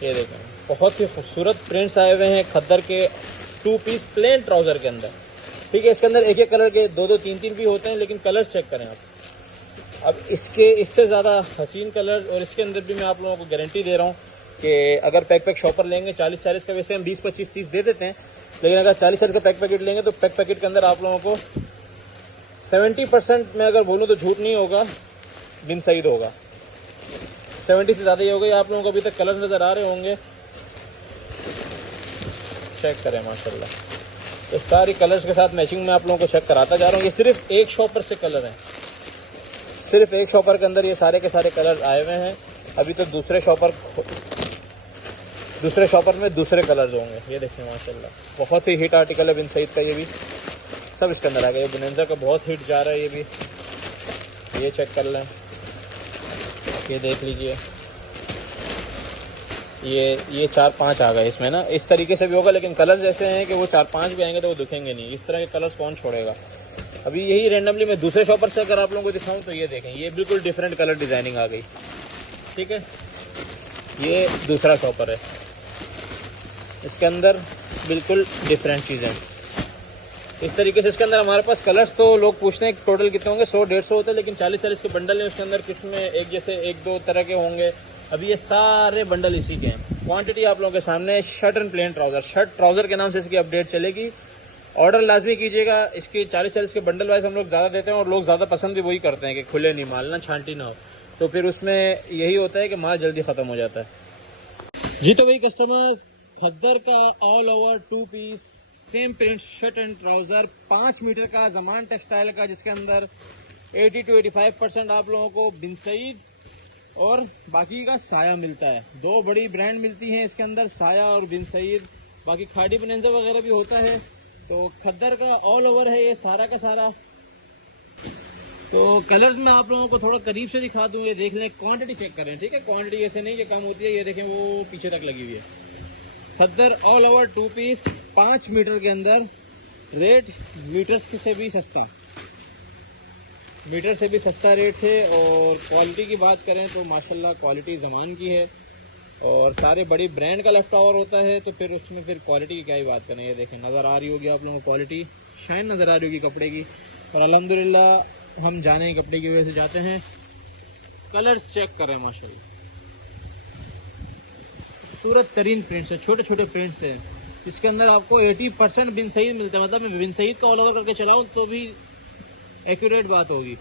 ये देखें, बहुत ही खूबसूरत प्रिंट्स आए हुए हैं खद्दर के 2 पीस प्लेन ट्राउज़र के अंदर। ठीक है, इसके अंदर एक एक कलर के 2-2, 3-3 भी होते हैं, लेकिन कलर्स चेक करें आप। अब इससे ज़्यादा हसीन कलर, और इसके अंदर भी मैं आप लोगों को गारंटी दे रहा हूँ कि अगर पैक शॉपर लेंगे 40-40 का, वैसे हम 20-25-30 दे देते हैं, लेकिन अगर 40-40 का पैकेट लेंगे तो पैकेट के अंदर आप लोगों को 70% में अगर बोलूँ तो झूठ नहीं होगा, बिन सईद होगा। 70 से ज़्यादा ही होगा। आप लोगों को अभी तक कलर नज़र आ रहे होंगे, चेक करें माशाल्लाह। ये सारी कलर्स के साथ मैचिंग में आप लोगों को चेक कराता जा रहा हूँ। ये सिर्फ एक शॉपर से कलर हैं, सिर्फ एक शॉपर के अंदर ये सारे के सारे कलर आए हुए हैं। अभी तो दूसरे शॉपर में दूसरे कलर्स होंगे। ये देखिए माशाल्लाह, बहुत ही हिट आर्टिकल है बिन सईद का, ये भी सब इसके अंदर आ गया। ये बोनेंजा का बहुत हिट जा रहा है, ये भी ये चेक कर लें, ये देख लीजिए। ये 4-5 आ गए इसमें ना, इस तरीके से भी होगा, लेकिन कलर्स ऐसे हैं कि वो 4-5 भी आएंगे तो वो दिखेंगे नहीं। इस तरह के कलर्स कौन छोड़ेगा। अभी यही रैंडमली मैं दूसरे शॉपर से अगर आप लोगों को दिखाऊं तो ये देखें, ये बिल्कुल डिफरेंट कलर डिज़ाइनिंग आ गई। ठीक है, ये दूसरा शॉपर है, इसके अंदर बिल्कुल डिफरेंट चीज़ें इस तरीके से। इसके अंदर हमारे पास कलर्स तो लोग पूछते हैं टोटल कितने होंगे, 100-150 होते हैं, लेकिन 40-40 के बंडल हैं उसके अंदर। कुछ में एक जैसे 1-2 तरह के होंगे। अभी ये सारे बंडल इसी के हैं। क्वांटिटी आप लोगों के सामने, shirt and plane trouser, shirt trouser के नाम से इसकी अपडेट चलेगी। ऑर्डर लाजमी कीजिएगा। इसके 40-40 के बंडल वाइज हम लोग ज़्यादा देते हैं, और लोग ज़्यादा पसंद भी वही करते हैं कि खुले नहीं माल, ना छांटी ना हो, तो फिर उसमें यही होता है कि माल जल्दी ख़त्म हो जाता है जी। तो वही कस्टमर्स, खद्दर का all over 2 piece same print shirt and trouser 5 metre का ज़मान टेक्सटाइल का, जिसके अंदर 80-85% आप लोगों को बिन सईद और बाकी का साया मिलता है। 2 बड़ी ब्रांड मिलती हैं इसके अंदर, साया और बिन सईद। बाकी खाड़ी बोनेंजा वगैरह भी होता है। तो खद्दर का ऑल ओवर है ये सारा का सारा। तो कलर्स में आप लोगों को थोड़ा करीब से दिखा दूँ, ये देख लें, क्वांटिटी चेक करें। ठीक है, क्वांटिटी ऐसे नहीं कि कम होती है, ये देखें वो पीछे तक लगी हुई है। खद्दर ऑल ओवर 2 पीस 5 मीटर के अंदर, रेट मीटर से भी सस्ता, मीटर से भी सस्ता रेट है। और क्वालिटी की बात करें तो माशाल्लाह क्वालिटी ज़मान की है, और सारे बड़ी ब्रांड का लेफ्ट ओवर होता है, तो फिर उसमें फिर क्वालिटी की क्या ही बात करें। ये देखें, नज़र आ रही होगी आप लोगों को क्वालिटी, शाइन नज़र आ रही होगी कपड़े की। और अल्हम्दुलिल्लाह हम जाने कपड़े की वजह से जाते हैं। कलर्स चेक करें माशाल्लाह, खूबसूरत तरीन प्रिंट्स है, छोटे छोटे प्रिंट्स हैं। इसके अंदर आपको 80% बिन सईद मिलता है। मतलब मैं बिन सईद का ऑल ओवर करके चलाऊँ तो भी एक्यूरेट बात होगी।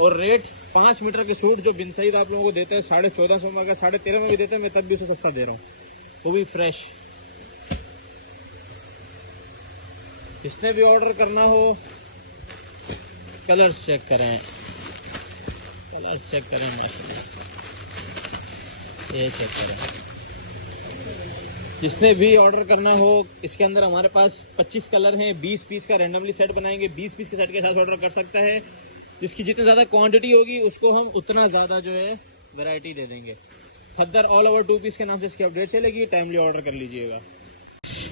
और रेट 5 मीटर के सूट जो बिन सईद आप लोगों को देते हैं 1450 में, अगर 13.5 में भी देते हैं मैं तब भी उसे सस्ता दे रहा हूँ, वो भी फ्रेश। जिसने भी ऑर्डर करना हो कलर्स चेक करें, कलर्स चेक करें, ये चेक करें। जिसने भी ऑर्डर करना हो, इसके अंदर हमारे पास 25 कलर हैं, 20 पीस का रैंडमली सेट बनाएंगे, 20 पीस के सेट के साथ ऑर्डर कर सकता है। जिसकी जितनी ज़्यादा क्वांटिटी होगी उसको हम उतना ज़्यादा जो है वैरायटी दे देंगे। खद्दर ऑल ओवर 2 पीस के नाम से इसकी अपडेट चलेगी, टाइमली ऑर्डर कर लीजिएगा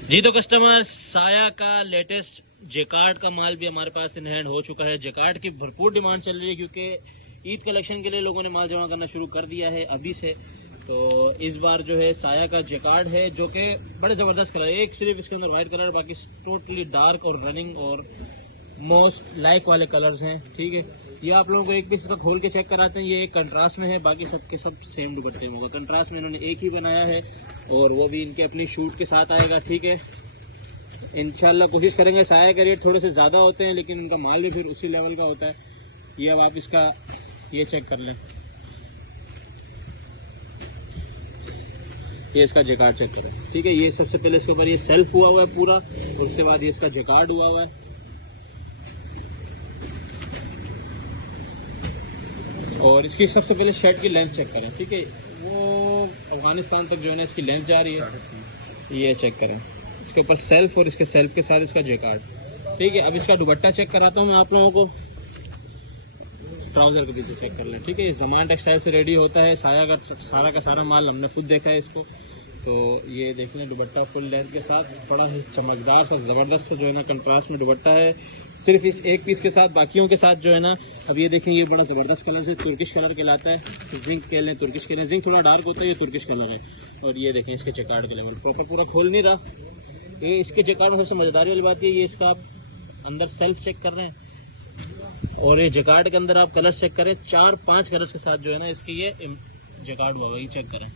जी। तो कस्टमर, साया का लेटेस्ट जेकार्ड का माल भी हमारे पास इन हैंड हो चुका है। जेकार्ड की भरपूर डिमांड चल रही है क्योंकि ईद कलेक्शन के लिए लोगों ने माल जमा करना शुरू कर दिया है अभी से। तो इस बार जो है साया का जेकार्ड है जो कि बड़े ज़बरदस्त कलर है। एक सिर्फ इसके अंदर वाइट कलर, बाकी टोटली डार्क और रनिंग और मोस्ट लाइक वाले कलर्स हैं। ठीक है, ये आप लोगों को एक पीस का खोल के चेक कराते हैं। ये एक कंट्रास्ट में है, बाकी सब के सब सेम दुपट्टे में होगा। कंट्रास्ट में इन्होंने एक ही बनाया है और वो भी इनके अपनी शूट के साथ आएगा। ठीक है, इंशाल्लाह कोशिश करेंगे। साया के रेट थोड़े से ज़्यादा होते हैं लेकिन उनका माल भी फिर उसी लेवल का होता है। ये अब आप इसका ये चेक कर लें, ये इसका जेकार्ड चेक करें। ठीक है, ये सबसे पहले इसके ऊपर ये सेल्फ हुआ हुआ है पूरा, और उसके बाद ये इसका जेकार्ड हुआ हुआ है। और इसकी सबसे पहले शर्ट की लेंथ चेक करें। ठीक है, वो अफगानिस्तान तक जो है ना इसकी लेंथ जा रही है। ये चेक करें, इसके ऊपर सेल्फ और इसके सेल्फ के साथ इसका जेकार्ड। ठीक है, अब इसका दुपट्टा चेक कराता हूँ मैं आप लोगों को। ट्राउजर के पीछे चेक कर लें। ठीक है, ये ज़मान टेक्सटाइल से रेडी होता है। साया का सारा माल हमने खुद देखा है इसको। तो ये देख लें, दुपट्टा फुल लेंथ के साथ थोड़ा चमकदार सा ज़बरदस्त सा जो है ना कंट्रास्ट में दुपट्टा है, सिर्फ इस एक पीस के साथ। बाकियों के साथ जो है ना, अब ये देखें, ये बड़ा ज़बरदस्त कलर से तुर्किश कलर कहलाता है। जिंक कह लें, तुर्किश कह लें, जिंक थोड़ा डार्क होता है, ये तुर्किश कलर है। और ये देखें इसके जेकार्ड के लेवल प्रॉपर पूरा खोल नहीं रहा। ये इसके जेकार्ड में सबसे मज़ेदारी वाली बात ये इसका आप अंदर सेल्फ चेक कर रहे हैं और ये जेकार्ड के अंदर आप कलर चेक करें। 4-5 कलर्स के साथ जो है ना इसकी ये जेकार्ड हुआ है। ये चेक करें,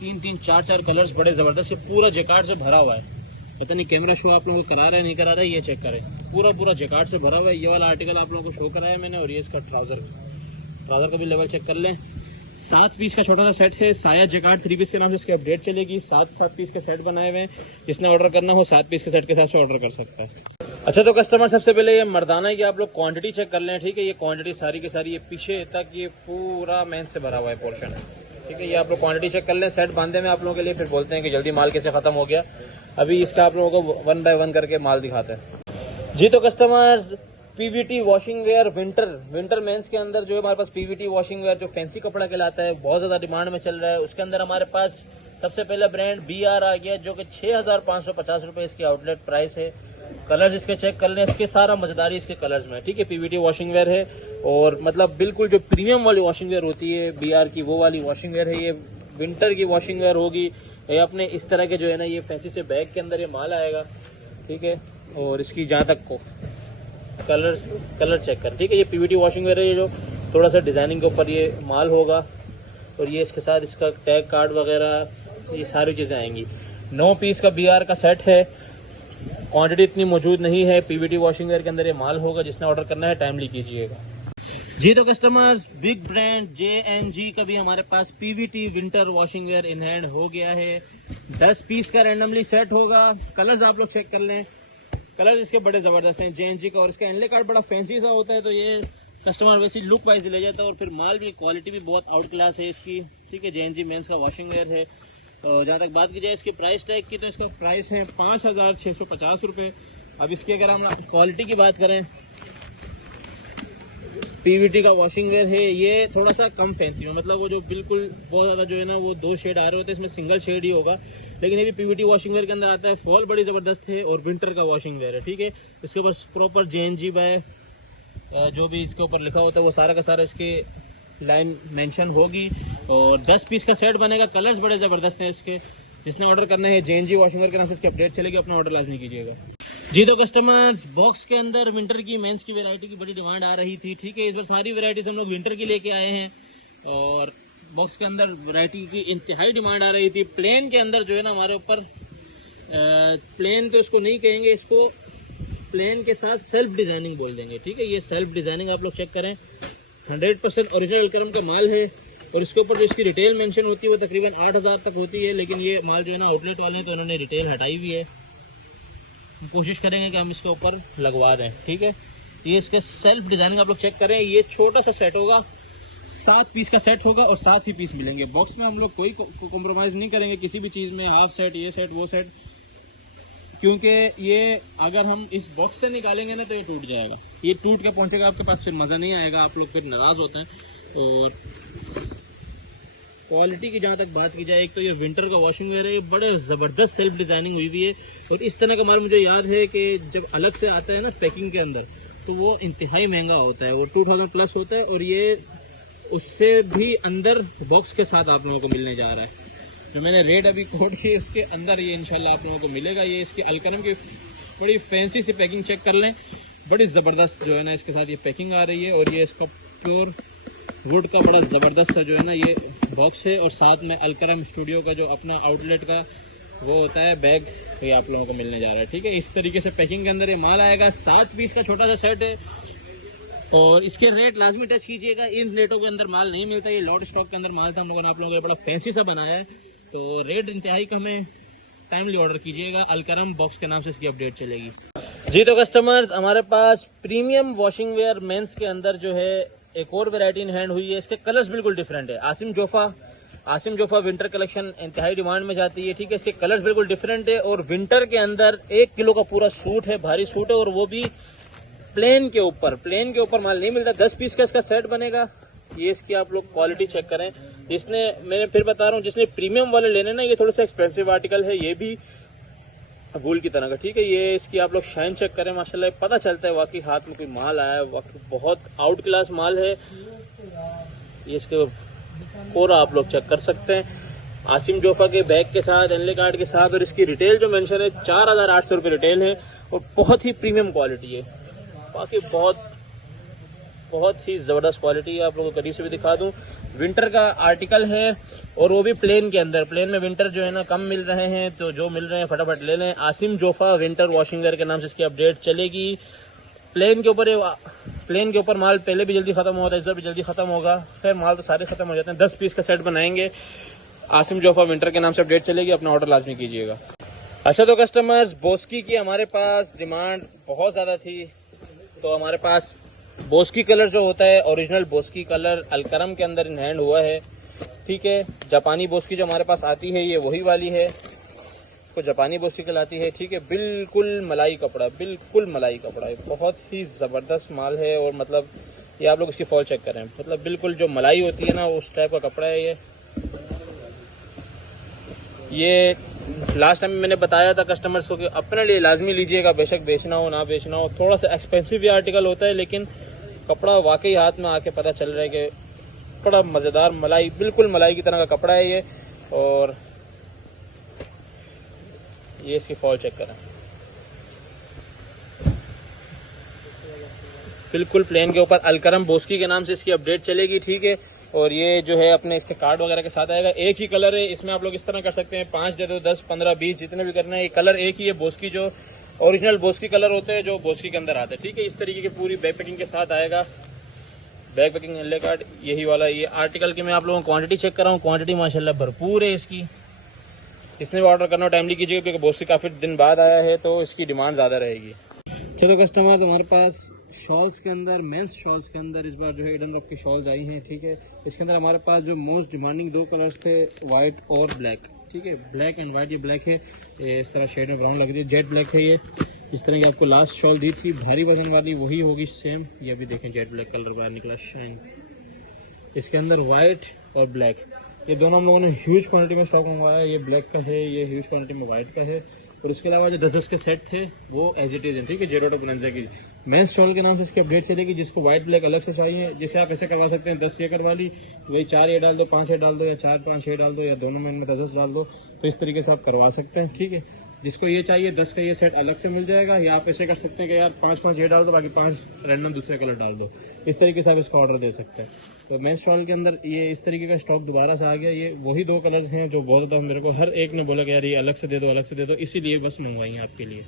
3-3, 4-4 कलर्स बड़े ज़बरदस्त। ये पूरा जेकार्ड से भरा हुआ है। पता नहीं कैमरा शो आप लोगों को करा रहा है नहीं करा रहा है, ये चेक करें, पूरा जेकार्ड से भरा हुआ है। ये वाला आर्टिकल आप लोगों को शो कराया मैंने। और ये इसका ट्राउज़र का भी लेवल चेक कर लें। 7 पीस का छोटा सा सेट है। साया जेकार्ड 3 पीस के नाम से इसकी अपडेट चलेगी। 7 पीस के सेट बनाए हुए हैं। जिसने ऑर्डर करना हो 7 पीस के सेट के साथ से ऑर्डर कर सकता है। अच्छा, तो कस्टमर, सबसे पहले ये मर्दाना की आप लोग क्वांटिटी चेक कर लें। ठीक है, ये क्वांटिटी सारी की सारी ये पीछे तक ये पूरा मेन से भरा हुआ है पोर्शन। ठीक है, ये आप लोग क्वांटिटी चेक कर लें। सेट बांधे में आप लोगों के लिए, फिर बोलते हैं कि जल्दी माल कैसे ख़त्म हो गया। अभी इसका आप लोगों को 1 बाय 1 करके माल दिखाते हैं जी। तो customers, PVT washing wear winter men's के अंदर जो है हमारे पास पीवीटी वॉशिंग वेयर जो फैंसी कपड़ा कहलाता है, बहुत ज़्यादा डिमांड में चल रहा है। उसके अंदर हमारे पास सबसे पहला ब्रांड BR आ गया जो कि 6550 रुपये इसकी आउटलेट प्राइस है। कलर्स इसके चेक कर लें, इसके सारा मजेदारी इसके कलर्स में। ठीक है, पीवीटी वॉशिंग वेयर है और मतलब बिल्कुल जो प्रीमियम वाली वॉशिंग वेयर होती है BR की, वो वाली वॉशिंग वेयर है। ये विंटर की वॉशिंग वेयर होगी। ये अपने इस तरह के जो है ना ये फैंसी से बैग के अंदर ये माल आएगा। ठीक है, और इसकी जहाँ तक को कलर चेक कर। ठीक है, ये पीवीटी वॉशिंग वेयर है, ये जो थोड़ा सा डिज़ाइनिंग के ऊपर ये माल होगा। और ये इसके साथ इसका टैग कार्ड वगैरह ये सारी चीज़ें आएंगी। 9 पीस का BR का सेट है। क्वांटिटी इतनी मौजूद नहीं है। पीवीटी वॉशिंग वेयर के अंदर ये माल होगा। जिसने ऑर्डर करना है टाइमली कीजिएगा जी। तो कस्टमर्स, बिग ब्रांड JNG का भी हमारे पास PVT winter washing wear in hand हो गया है। 10 पीस का रैंडमली सेट होगा। कलर्स आप लोग चेक कर लें, कलर्स इसके बड़े ज़बरदस्त हैं JNG का। और इसका इनले कार्ड बड़ा फैंसी सा होता है, तो ये कस्टमर वैसी लुक वाइज ले जाता है। और फिर माल भी, क्वालिटी भी बहुत आउट क्लास है इसकी। ठीक है, JNG मेंस का वॉशिंग वेयर है। और जहाँ तक बात की जाए इसकी प्राइस टैग की, तो इसका प्राइस है 5650 रुपये। अब इसकी अगर हम क्वालिटी की बात करें, पीवीटी का वॉशिंग वेयर है। ये थोड़ा सा कम फैंसी में, मतलब वो जो बिल्कुल बहुत ज़्यादा जो है ना वो 2 शेड आ रहे होते हैं, इसमें सिंगल शेड ही होगा। लेकिन ये भी पीवीटी वॉशिंग वेयर के अंदर आता है। फॉल बड़ी ज़बरदस्त है और विंटर का वॉशिंग वेयर है। ठीक है, इसके ऊपर प्रॉपर JNG बाय जो भी इसके ऊपर लिखा होता है वो सारा का सारा इसके लाइन मेंशन होगी। और 10 पीस का सेट बनेगा। कलर्स बड़े ज़बरदस्त हैं इसके। जिसने ऑर्डर करना है JNG वॉशिंग वेयर के नाम से इसकी अपडेट चलेगी, अपना ऑर्डर लाजमी कीजिएगा जी। तो कस्टमर्स, बॉक्स के अंदर विंटर की मेंस की वैरायटी की बड़ी डिमांड आ रही थी। ठीक है, इस बार सारी वैरायटीज हम लोग विंटर की लेके आए हैं। और बॉक्स के अंदर वैरायटी की इंतहाई डिमांड आ रही थी। प्लेन के अंदर जो है ना हमारे ऊपर, प्लेन तो इसको नहीं कहेंगे, इसको प्लेन के साथ सेल्फ डिज़ाइनिंग बोल देंगे। ठीक है, ये सेल्फ डिज़ाइनिंग आप लोग चेक करें। 100% ओरिजिनल अलकरम का माल है। और इसके ऊपर जो इसकी रिटेल मेंशन होती है वो तकरीबन 8000 तक होती है, लेकिन ये माल जो है ना आउटलेट वाले हैं तो उन्होंने रिटेल हटाई हुई है। हम कोशिश करेंगे कि हम इसके ऊपर लगवा दें, ठीक है। ये इसके सेल्फ डिजाइनिंग आप लोग चेक करें। ये छोटा सा सेट होगा, 7 पीस का सेट होगा और 7 ही पीस मिलेंगे। बॉक्स में हम लोग कोई कॉम्प्रोमाइज़ नहीं करेंगे किसी भी चीज़ में, हाफ सेट, ये सेट, वो सेट, क्योंकि ये अगर हम इस बॉक्स से निकालेंगे ना तो ये टूट जाएगा। ये टूट के पहुंचेगा आपके पास, फिर मज़ा नहीं आएगा, आप लोग फिर नाराज़ होते हैं। और क्वालिटी की जहाँ तक बात की जाए, एक तो ये विंटर का वॉशिंग वेयर है, ये बड़े ज़बरदस्त सेल्फ डिज़ाइनिंग हुई हुई है। और इस तरह का माल मुझे याद है कि जब अलग से आता है ना पैकिंग के अंदर, तो वो इंतहाई महंगा होता है, वो 2000 प्लस होता है। और ये उससे भी अंदर बॉक्स के साथ आप लोगों को मिलने जा रहा है। जो मैंने रेट अभी कोड की उसके अंदर ये इंशाल्लाह आप लोगों को मिलेगा। ये इसकी अलकरम की बड़ी फैंसी सी पैकिंग चेक कर लें, बड़ी ज़बरदस्त जो है ना इसके साथ ये पैकिंग आ रही है। और ये इसका प्योर वुड का बड़ा ज़बरदस्त सा जो है ना ये बॉक्स है। और साथ में अलकरम स्टूडियो का जो अपना आउटलेट का वो होता है बैग, ये आप लोगों को मिलने जा रहा है, ठीक है। इस तरीके से पैकिंग के अंदर ये माल आएगा। 7 पीस का छोटा सा सेट है और इसके रेट लाजमी टच कीजिएगा। इन रेटों के अंदर माल नहीं मिलता, ये लॉट स्टॉक के अंदर माल था, हम लोगों ने आप लोगों को बड़ा फैंसी सा बनाया है। तो रेट इंतहाई कम है, टाइमली ऑर्डर कीजिएगा। अलकरम बॉक्स के नाम से इसकी अपडेट चलेगी जी। तो कस्टमर्स, हमारे पास प्रीमियम वॉशिंग वेयर मेंस के अंदर जो है एक और वैरायटी इन हैंड हुई है। इसके कलर्स बिल्कुल डिफरेंट है। आसिम जोफा विंटर कलेक्शन इंतहाई डिमांड में जाती है, ठीक है। इसके कलर्स बिल्कुल डिफरेंट है। और विंटर के अंदर 1 किलो का पूरा सूट है, भारी सूट है, और वो भी प्लेन के ऊपर माल नहीं मिलता। 10 पीस का इसका सेट बनेगा। ये इसकी आप लोग क्वालिटी चेक करें। इसने, मैंने फिर बता रहा हूँ, जिसने प्रीमियम वाले लेने ना, ये थोड़ा सा एक्सपेंसिव आर्टिकल है, ये भी वूल की तरह का, ठीक है। ये इसकी आप लोग शाइन चेक करें, माशाल्लाह पता चलता है वाकई हाथ में कोई माल आया है, वाकई बहुत आउट क्लास माल है ये। इसके पूरा आप लोग चेक कर सकते हैं, आसिम जोफा के बैग के साथ, एनले कार्ड के साथ। और इसकी रिटेल जो मेंशन है 4800 रुपये रिटेल है और बहुत ही प्रीमियम क्वालिटी है। बाकी बहुत ही ज़बरदस्त क्वालिटी है। आप लोगों को करीब से भी दिखा दूं, विंटर का आर्टिकल है और वो भी प्लेन के अंदर। प्लेन में विंटर जो है ना कम मिल रहे हैं, तो जो मिल रहे हैं फटाफट ले लें। Asim Jofa winter washing where के नाम से इसकी अपडेट चलेगी। प्लेन के ऊपर माल पहले भी जल्दी ख़त्म होता है, इस बार भी जल्दी ख़त्म होगा। खैर माल तो सारे ख़त्म हो जाते हैं। 10 पीस का सेट बनाएंगे। आसिम जोफा विंटर के नाम से अपडेट चलेगी, अपना ऑर्डर लाजमी कीजिएगा। अच्छा, तो कस्टमर्स, बोस्की की हमारे पास डिमांड बहुत ज़्यादा थी, तो हमारे पास बोस्की कलर जो होता है, ओरिजिनल बोस्की कलर अलकरम के अंदर इन हैंड हुआ है, ठीक है। जापानी बोस्की जो हमारे पास आती है ये वही वाली है, को जापानी बोस्की कहलाती है, ठीक है। बिल्कुल मलाई कपड़ा है, बहुत ही ज़बरदस्त माल है। और मतलब ये आप लोग इसकी फॉल चेक करें, मतलब बिल्कुल जो मलाई होती है ना उस टाइप का कपड़ा है ये लास्ट टाइम मैंने बताया था कस्टमर्स को कि अपने लिए लाजमी लीजिएगा, बेशक बेचना हो ना बेचना हो। थोड़ा सा एक्सपेंसिव ये आर्टिकल होता है, लेकिन कपड़ा वाकई हाथ में आके पता चल रहा है कि बड़ा मज़ेदार मलाई, बिल्कुल मलाई की तरह का कपड़ा है ये। और ये इसकी फॉल चेक करें, बिल्कुल प्लेन के ऊपर अलकरम बोस्की के नाम से इसकी अपडेट चलेगी, ठीक है। और ये जो है अपने इसके कार्ड वगैरह के साथ आएगा। एक ही कलर है, इसमें आप लोग इस तरह कर सकते हैं, 5 दे दो, 10, 15, 20 जितने भी करना है। ये कलर एक ही है, बोस्की जो ओरिजिनल बोस्की कलर होते हैं जो बोस्की के अंदर आते हैं, ठीक है। इस तरीके की पूरी बैग पैकिंग के साथ आएगा। बैग पैकिंग एनले कार्ड यही वाला। ये आर्टिकल की मैं आप लोगों को क्वांटिटी चेक कर रहा हूँ, क्वांटिटी माशाल्लाह भरपूर है इसकी। इसने भी ऑर्डर करना टाइमली कीजिएगा, क्योंकि बोस्की काफ़ी दिन बाद आया है तो इसकी डिमांड ज़्यादा रहेगी। चलो कस्टमर्स, हमारे पास शॉल्स के अंदर, मेंस शॉल्स के अंदर इस बार जो है ईडन रॉक की शॉल्स आई हैं, ठीक है। इसके अंदर हमारे पास जो मोस्ट डिमांडिंग 2 कलर्स थे, वाइट और ब्लैक, ठीक है। ब्लैक एंड वाइट, ये ब्लैक है, ये इस तरह शेड में ब्राउन लग रही है, जेट ब्लैक है ये। इस तरह की आपको लास्ट शॉल दी थी भारी वजन वाली, वही होगी सेम। ये भी देखें जेट ब्लैक कलर बाहर निकला, शाइन। इसके अंदर वाइट और ब्लैक, ये दोनों हम लोगों ने ह्यूज क्वांटिटी में स्टॉक मंगवाया। ये ब्लैक का है, ये ह्यूज क्वांटिटी में वाइट का है। और इसके अलावा जो 10-10 के सेट थे वो एज इट इज है, ठीक है। जेरोटो ब्रांड की मेंस शॉल के नाम से इसकी अपडेट चलेगी। जिसको व्हाइट ब्लैक अलग से चाहिए, जैसे आप ऐसे करवा सकते हैं 10 एकड़ वाली, वही 4 ये डाल दो, 5 ये डाल दो, या 4-5 ये डाल दो, या दोनों में 10-10 डाल दो। तो इस तरीके से आप करवा सकते हैं, ठीक है। जिसको ये चाहिए 10 का ये सेट अलग से मिल जाएगा, या आप ऐसे कर सकते हैं कि यार 5-5 ये डाल दो, बाकी 5 रैंडम दूसरे कलर डाल दो। इस तरीके से आप इसका ऑर्डर दे सकते हैं। तो मेंस शॉल के अंदर ये इस तरीके का स्टॉक दोबारा से आ गया। ये वही 2 कलर्स हैं जो बहुत ज़्यादा मेरे को हर एक ने बोला कि यार ये अलग से दे दो, अलग से दे दो, इसीलिए बस मंगवाई है आपके लिए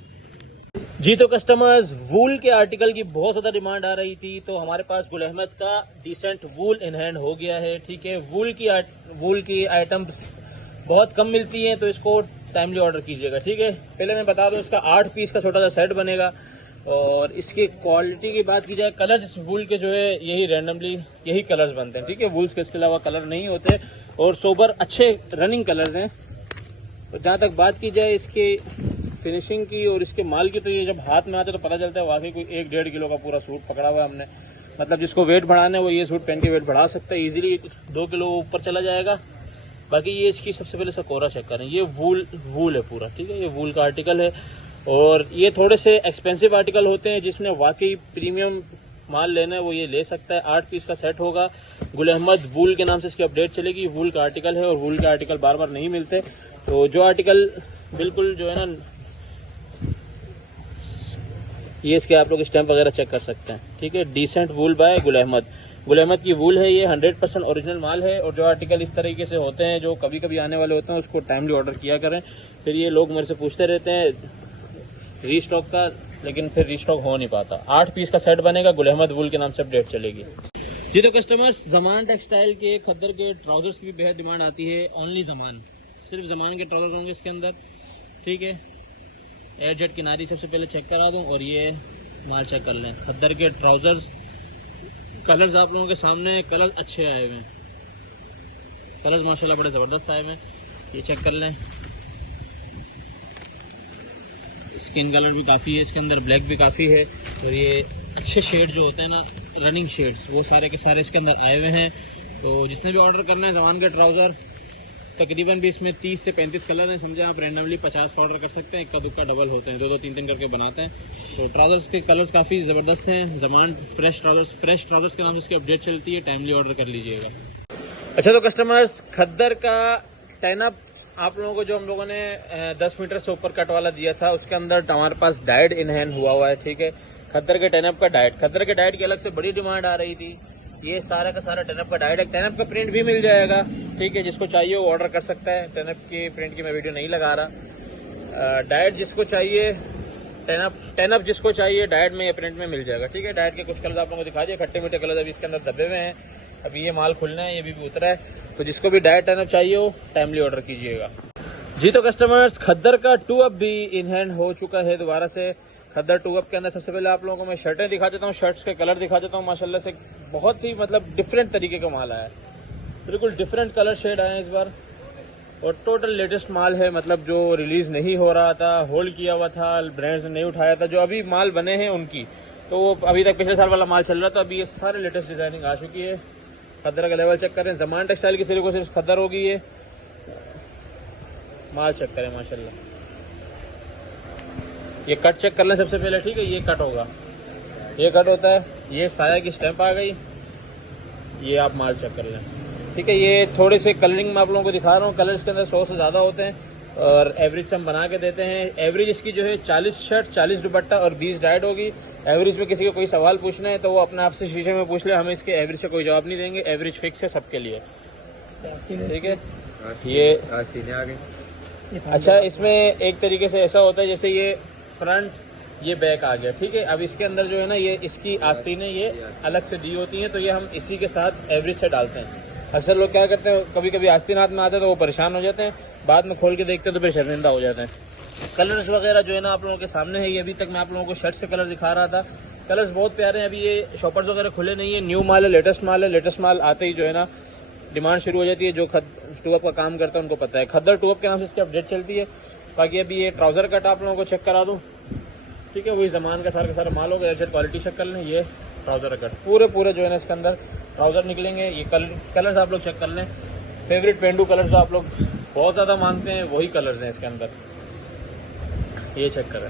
जी तो कस्टमर्स, वूल के आर्टिकल की बहुत ज़्यादा डिमांड आ रही थी, तो हमारे पास गुल अहमद का डिसेंट वूल इन हैंड हो गया है। ठीक है, वूल की आइटम बहुत कम मिलती हैं, तो इसको टाइमली ऑर्डर कीजिएगा। ठीक है, पहले मैं बता दूं, इसका 8 पीस का छोटा सा सेट बनेगा। और इसकी क्वालिटी की बात की जाए, कलर्स इस वूल के जो है यही रैंडमली यही कलर्स बनते हैं। ठीक है, वूल्स के इसके अलावा कलर नहीं होते और सोबर अच्छे रनिंग कलर्स हैं। और जहाँ तक बात की जाए इसके फिनिशिंग की और इसके माल की, तो ये जब हाथ में आते तो पता चलता है वाकई कोई 1-1.5 किलो का पूरा सूट पकड़ा हुआ है हमने। मतलब जिसको वेट बढ़ाना है वो ये सूट पहन के वेट बढ़ा सकता है, इजीली 2 किलो ऊपर चला जाएगा। बाकी ये इसकी सबसे पहले इसका कोरा चेक करें, ये वूल है पूरा। ठीक है, ये वूल का आर्टिकल है और ये थोड़े से एक्सपेंसिव आर्टिकल होते हैं, जिसने वाकई प्रीमियम माल लेना है वो ये ले सकता है। 8 पीस का सेट होगा। गुल अहमद वूल के नाम से इसकी अपडेट चलेगी। वूल का आर्टिकल है और वूल के आर्टिकल बार बार नहीं मिलते, तो जो आर्टिकल बिल्कुल जो है ना, ये इसके आप लोग स्टैंप वगैरह चेक कर सकते हैं। ठीक है, डिसेंट वूल बाय गुल अहमद की वूल है ये, 100% ओरिजिनल माल है। और जो आर्टिकल इस तरीके से होते हैं जो कभी कभी आने वाले होते हैं, उसको टाइमली ऑर्डर किया करें। फिर ये लोग मेरे से पूछते रहते हैं रीस्टॉक का, लेकिन फिर रीस्टॉक हो नहीं पाता। 8 पीस का सेट बनेगा, गुल अहमद वूल के नाम से अपडेट चलेगी। जी तो कस्टमर्स, जमान टेक्सटाइल के खद्दर के ट्राउजर्स की भी बेहद डिमांड आती है। ओनली जमान, सिर्फ जमान के ट्राउजर्स होंगे इसके अंदर। ठीक है, एयर जेट किनारी सबसे पहले चेक करा दूं और ये माल चेक कर लें। खद्दर के ट्राउजर्स, कलर्स आप लोगों के सामने, कलर अच्छे आए हुए हैं, कलर्स माशाल्लाह बड़े ज़बरदस्त आए हुए हैं। ये चेक कर लें, स्किन कलर भी काफ़ी है इसके अंदर, ब्लैक भी काफ़ी है। और ये अच्छे शेड जो होते हैं ना, रनिंग शेड्स, वो सारे के सारे इसके अंदर आए हुए हैं। तो जिसने भी ऑर्डर करना है जमान के ट्राउज़र, तकरीबन भी इसमें 30 से 35 कलर हैं। समझे आप, रेंडमली 50 का ऑर्डर कर सकते हैं, इक्का दुक्का डबल होते हैं, 2-2 3-3 करके बनाते हैं। तो ट्राउजर्स के कलर्स काफ़ी ज़बरदस्त हैं। जमान फ्रेश ट्राउजर्स के नाम से इसकी अपडेट चलती है, टाइमली ऑर्डर कर लीजिएगा। अच्छा तो कस्टमर्स, खद्दर का 10 अप आप लोगों को जो हम लोगों ने 10 मीटर से ऊपर कट वाला दिया था, उसके अंदर हमारे पास डाइड इन हैंड हुआ है। ठीक है, खद्दर के 10 अप का डाइड, खद्दर के डाइड की अलग से बड़ी डिमांड आ रही थी। ये सारा का सारा 10 अप का डाइड है। 10 अप का प्रिंट भी मिल जाएगा। ठीक है, जिसको चाहिए वो ऑर्डर कर सकता है। 10 अप के प्रिंट की मैं वीडियो नहीं लगा रहा। डाइट जिसको चाहिए, 10 अप जिसको चाहिए डाइट में या प्रिंट में मिल जाएगा। ठीक है, डाइट के कुछ कलर आप लोगों को दिखा दिए, खट्टे मीठे कलर अभी इसके अंदर दबे हुए हैं। अभी ये माल खुलना है, ये भी उतरा है। तो जिसको भी डाइट 10 अप चाहिए हो टाइमली ऑर्डर कीजिएगा। जी तो कस्टमर्स, खद्दर का 2 अप भी इन हैंड हो चुका है दोबारा से। खद्दर 2 अप के अंदर सबसे पहले आप लोगों को मैं शर्टें दिखा देता हूँ, शर्ट्स के कलर दिखा देता हूँ। माशाल्लाह से बहुत ही मतलब डिफरेंट तरीके का माल आया है, बिल्कुल डिफरेंट कलर शेड आए हैं इस बार। और टोटल लेटेस्ट माल है, मतलब जो रिलीज नहीं हो रहा था, होल्ड किया हुआ था, ब्रांड्स ने नहीं उठाया था, जो अभी माल बने हैं उनकी, तो अभी तक पिछले साल वाला माल चल रहा था। अभी ये सारे लेटेस्ट डिजाइनिंग आ चुकी है। खद्दर का लेवल चेक करें, जमान टेक्सटाइल की सिर्फ सिर्फ खद्दर होगी। ये माल चेक करें माशाल्लाह, ये कट चेक कर लें सबसे पहले। ठीक है, ये कट होगा, ये कट होता है, ये साया की स्टैंप आ गई, ये आप माल चेक कर लें। ठीक है, ये थोड़े से कलरिंग में आप लोगों को दिखा रहा हूँ, कलर इसके अंदर 100 से ज़्यादा होते हैं और एवरेज हम बना के देते हैं। एवरेज इसकी जो है 40 शर्ट, 40 दुपट्टा और 20 डाइट होगी। एवरेज में किसी को कोई सवाल पूछना है तो वो अपने आप से शीशे में पूछ ले, हमें इसके एवरेज से कोई जवाब नहीं देंगे। एवरेज फिक्स है सबके लिए। ठीक है, ये आ गए। अच्छा, इसमें एक तरीके से ऐसा होता है जैसे ये फ्रंट, ये बैक आ गया। ठीक है, अब इसके अंदर जो है ना, ये इसकी आस्तीनें ये अलग से दी होती हैं, तो ये हम इसी के साथ एवरेज से डालते हैं। अक्सर लोग क्या करते हैं, कभी कभी आस्तीन हाथ में आते हैं तो वो परेशान हो जाते हैं, बाद में खोल के देखते हैं तो फिर शर्मिंदा हो जाते हैं। कलर्स वगैरह जो है ना आप लोगों के सामने है। ये अभी तक मैं आप लोगों को शर्ट्स के कलर दिखा रहा था, कलर्स बहुत प्यारे हैं। अभी ये शॉपर्स वगैरह खुले नहीं है, न्यू माल है, लेटेस्ट माल है। लेटेस्ट माल आते ही जो है ना डिमांड शुरू हो जाती है। जो 2 अप का काम करता है उनको पता है, खद्दर 2 अप के नाम से इसकी अपडेट चलती है। बाकी अभी ये ट्राउजर कट आप लोगों को चेक करा दूं। ठीक है, वही जमान का सारा माल होगा। एयरजेट क्वालिटी चेक कर लें, ये ट्राउजर कट पूरे जो है ना इसके अंदर ट्राउजर निकलेंगे। ये कलर्स आप लोग चेक कर लें। फेवरेट पेंडू कलर्स जो आप लोग बहुत ज़्यादा मांगते हैं वही कलर्स हैं इसके अंदर, ये चेक करें।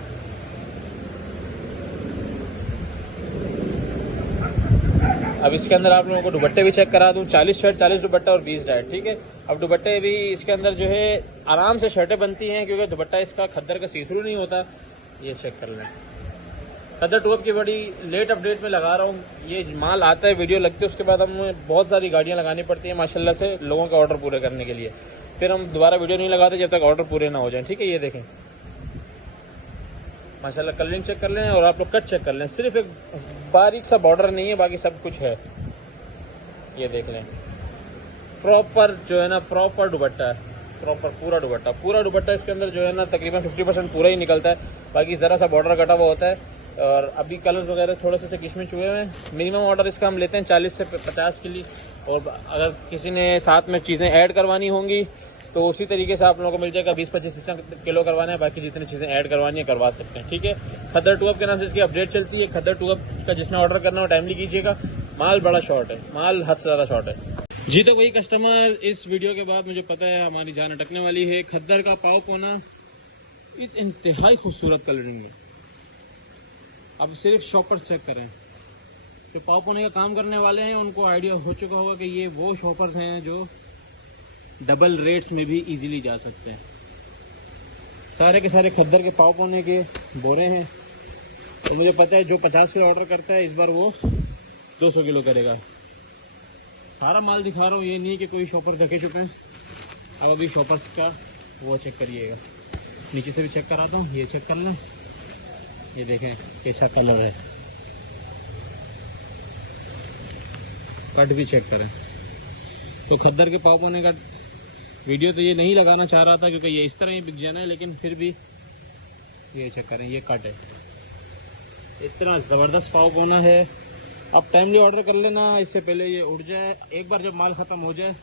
अब इसके अंदर आप लोगों को दुपट्टे भी चेक करा दूं। 40 शर्ट, 40 दुपट्टा और 20 डाइट। ठीक है, अब दुपट्टे भी इसके अंदर जो है आराम से शर्टें बनती हैं, क्योंकि दुपट्टा इसका खद्दर का सी थ्रू नहीं होता। ये चेक कर लें। खद्दर 2 अप की बड़ी लेट अपडेट में लगा रहा हूँ। ये माल आता है, वीडियो लगती है, उसके बाद हमें बहुत सारी गाड़ियाँ लगानी पड़ती हैं माशाल्लाह से लोगों के ऑर्डर पूरे करने के लिए। फिर हम दोबारा वीडियो नहीं लगाते जब तक ऑर्डर पूरे ना हो जाए। ठीक है, ये देखें, माशाल्लाह कलरिंग चेक कर लें और आप लोग कट चेक कर लें, सिर्फ एक बारीक सा बॉर्डर नहीं है, बाकी सब कुछ है। ये देख लें प्रॉपर जो है ना प्रॉपर दुपट्टा है, प्रॉपर पूरा दुपट्टा इसके अंदर जो है ना तकरीबन 50% पूरा ही निकलता है, बाकी ज़रा सा बॉर्डर कटा हुआ होता है। और अभी कलर्स वगैरह थोड़े से किशमिश हुए हुए हैं। मिनिमम ऑर्डर इसका हम लेते हैं 40 से 50 के लिए, और अगर किसी ने साथ में चीज़ें ऐड करवानी होंगी तो उसी तरीके से आप लोगों को मिल जाएगा। 20-25 किलो करवाना है, बाकी जितनी चीज़ें ऐड करवानी है करवा सकते हैं, ठीक है। खद्दर 2 अप के नाम से इसकी अपडेट चलती है। खद्दर 2 अप का जिसने ऑर्डर करना हो टाइमली कीजिएगा। माल बड़ा शॉर्ट है, माल हद से ज़्यादा शॉर्ट है जी। तो वही कस्टमर इस वीडियो के बाद मुझे पता है हमारी जान अटकने वाली है। खद्दर का पाव पोना इंतहाई खूबसूरत कलरिंग में, अब सिर्फ शॉपर्स चेक करें। जो पाव पोने का काम करने वाले हैं उनको आइडिया हो चुका होगा कि ये वो शॉपर्स हैं जो डबल रेट्स में भी इजीली जा सकते हैं। सारे के सारे खद्दर के पाव पोने के बोरे हैं, तो मुझे पता है जो 50 किलो ऑर्डर करता है इस बार वो 200 किलो करेगा। सारा माल दिखा रहा हूँ, ये नहीं कि कोई शॉपर ढके चुके हैं। अब अभी शॉपर्स का वो चेक करिएगा, नीचे से भी चेक कराता हूँ, ये चेक कर लें। ये देखें कैसा कलर है, कट भी चेक करें। तो खद्दर के पाव पाने का वीडियो तो ये नहीं लगाना चाह रहा था क्योंकि ये इस तरह ही बिक जाना है, लेकिन फिर भी ये चेक करें, ये कट है। इतना ज़बरदस्त पाव पोना है। आप टाइमली ऑर्डर कर लेना, इससे पहले ये उड़ जाए। एक बार जब माल ख़त्म हो जाए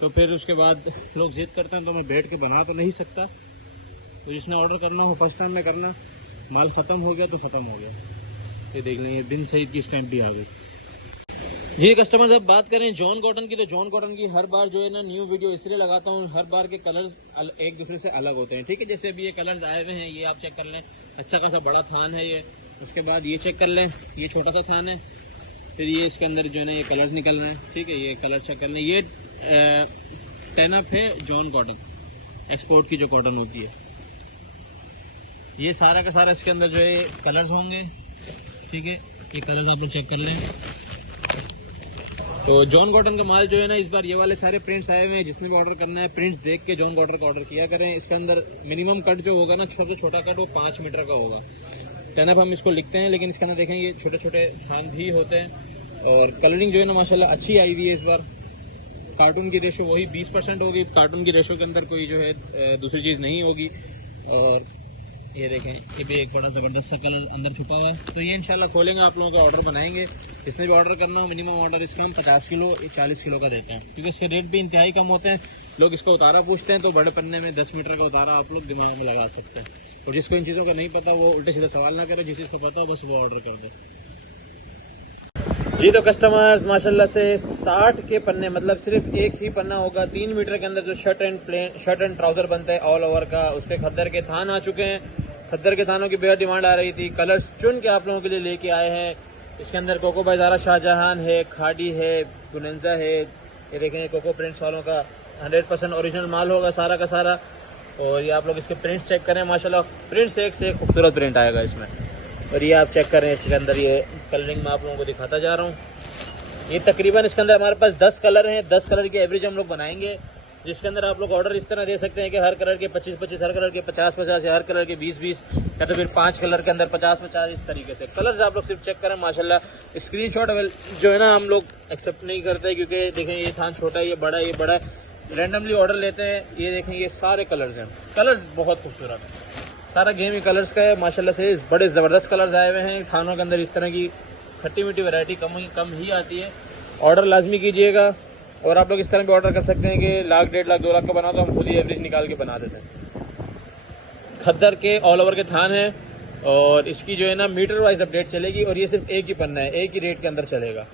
तो फिर उसके बाद लोग जिद करते हैं, तो मैं बैठ के बना तो नहीं सकता। तो जिसने ऑर्डर करना हो फर्स्ट टाइम में करना, माल ख़त्म हो गया तो ख़त्म हो गया। ये देख लें, ये बिन सईद की स्टैंप भी आ गई जी। कस्टमर जब बात करें जॉन कॉटन की, तो जॉन कॉटन की हर बार जो है ना न्यू वीडियो इसलिए लगाता हूँ, हर बार के कलर्स एक दूसरे से अलग होते हैं, ठीक है। जैसे अभी ये कलर्स आए हुए हैं, ये आप चेक कर लें, अच्छा खासा बड़ा थान है ये। उसके बाद ये चेक कर लें, ये छोटा सा थान है। फिर ये इसके अंदर जो है ना ये कलर्स निकल रहे हैं, ठीक है। ये कलर चेक कर लें, ये 10 अप है जॉन कॉटन, एक्सपोर्ट की जो कॉटन होती है। ये सारा का सारा इसके अंदर जो है कलर्स होंगे, ठीक है। ये कलर्स आप लोग चेक कर लें। तो जॉन कॉटन का माल जो है ना इस बार ये वाले सारे प्रिंट्स आए हुए हैं। जिसने भी ऑर्डर करना है प्रिंट्स देख के जॉन कॉटन का ऑर्डर किया करें। इसके अंदर मिनिमम कट जो होगा ना, छोटा कट वो 5 मीटर का होगा। 10 अप हम इसको लिखते हैं, लेकिन इसके अंदर देखें ये छोटे छोटे थान भी होते हैं। और कलरिंग जो है ना माशाल्लाह अच्छी आई हुई है इस बार। कार्टून की रेशो वही 20% होगी, कार्टून की रेशो के अंदर कोई जो है दूसरी चीज़ नहीं होगी। और ये देखें, ये भी एक बड़ा ज़बरदस्त सा कलर अंदर छुपा हुआ है। तो ये इंशाल्लाह खोलेंगे, आप लोगों का ऑर्डर बनाएंगे। जिसने भी ऑर्डर करना हो मिनिमम ऑर्डर इसका हम 50 किलो 40 किलो का देते हैं, क्योंकि इसके रेट भी इंतहाई कम होते हैं। लोग इसका उतारा पूछते हैं, तो बड़े पन्ने में 10 मीटर का उतारा आप लोग दिमाग में लगा सकते हैं। और जिसको इन चीज़ों का नहीं पता वो उल्टे सीधे सवाल ना करे, जिस चीज़ को पता हो बस वो ऑर्डर कर दे जी। तो कस्टमर्स माशाल्लाह से 60 के पन्ने, मतलब सिर्फ एक ही पन्ना होगा 3 मीटर के अंदर, जो शर्ट एंड ट्राउज़र बनता है ऑल ओवर का, उसके खद्दर के थान आ चुके हैं। खद्दर के थानों की बेहद डिमांड आ रही थी, कलर्स चुन के आप लोगों के लिए लेके आए हैं। इसके अंदर कोको बाज़ारा शाहजहान है, खाड़ी है, गुनंजा है। ये देखें कोको प्रिंट्स वालों का 100% ओरिजिनल माल होगा सारा का सारा। और ये आप लोग इसके प्रिंट्स चेक करें, माशाल्लाह प्रिंट्स एक से एक खूबसूरत प्रिंट आएगा इसमें। और ये आप चेक करें, इसके अंदर ये कलरिंग मैं आप लोगों को दिखाता जा रहा हूँ। ये तकरीबन इसके अंदर हमारे पास 10 कलर हैं, 10 कलर की एवरेज हम लोग बनाएंगे, जिसके अंदर आप लोग ऑर्डर इस तरह दे सकते हैं कि हर कलर के 25-25, हर कलर के 50-50, या हर कलर के 20-20, या तो फिर 5 कलर के अंदर 50-50, इस तरीके से कलर्स आप लोग सिर्फ चेक करें। माशाल्लाह स्क्रीनशॉट जो है ना हम लोग एक्सेप्ट नहीं करते, क्योंकि देखें ये थान छोटा है, ये बड़ा है, ये बड़ा है, रैंडमली ऑर्डर लेते हैं। ये देखें ये सारे कलर्स हैं, कलर्स बहुत खूबसूरत है, सारा गेम ही कलर्स का है माशाल्लाह से। बड़े ज़बरदस्त कलर्स आए हुए हैं थानों के अंदर। इस तरह की खट्टी मीठी वैरायटी कम ही आती है। ऑर्डर लाजमी कीजिएगा। और आप लोग इस तरह भी ऑर्डर कर सकते हैं कि 1 लाख 1.5 लाख 2 लाख का बना, तो हम खुद ही एवरेज निकाल के बना देते हैं। खद्दर के ऑल ओवर के थान है, और इसकी जो है ना मीटर वाइज अपडेट चलेगी। और ये सिर्फ एक ही पन्ना है, एक ही रेट के अंदर चलेगा।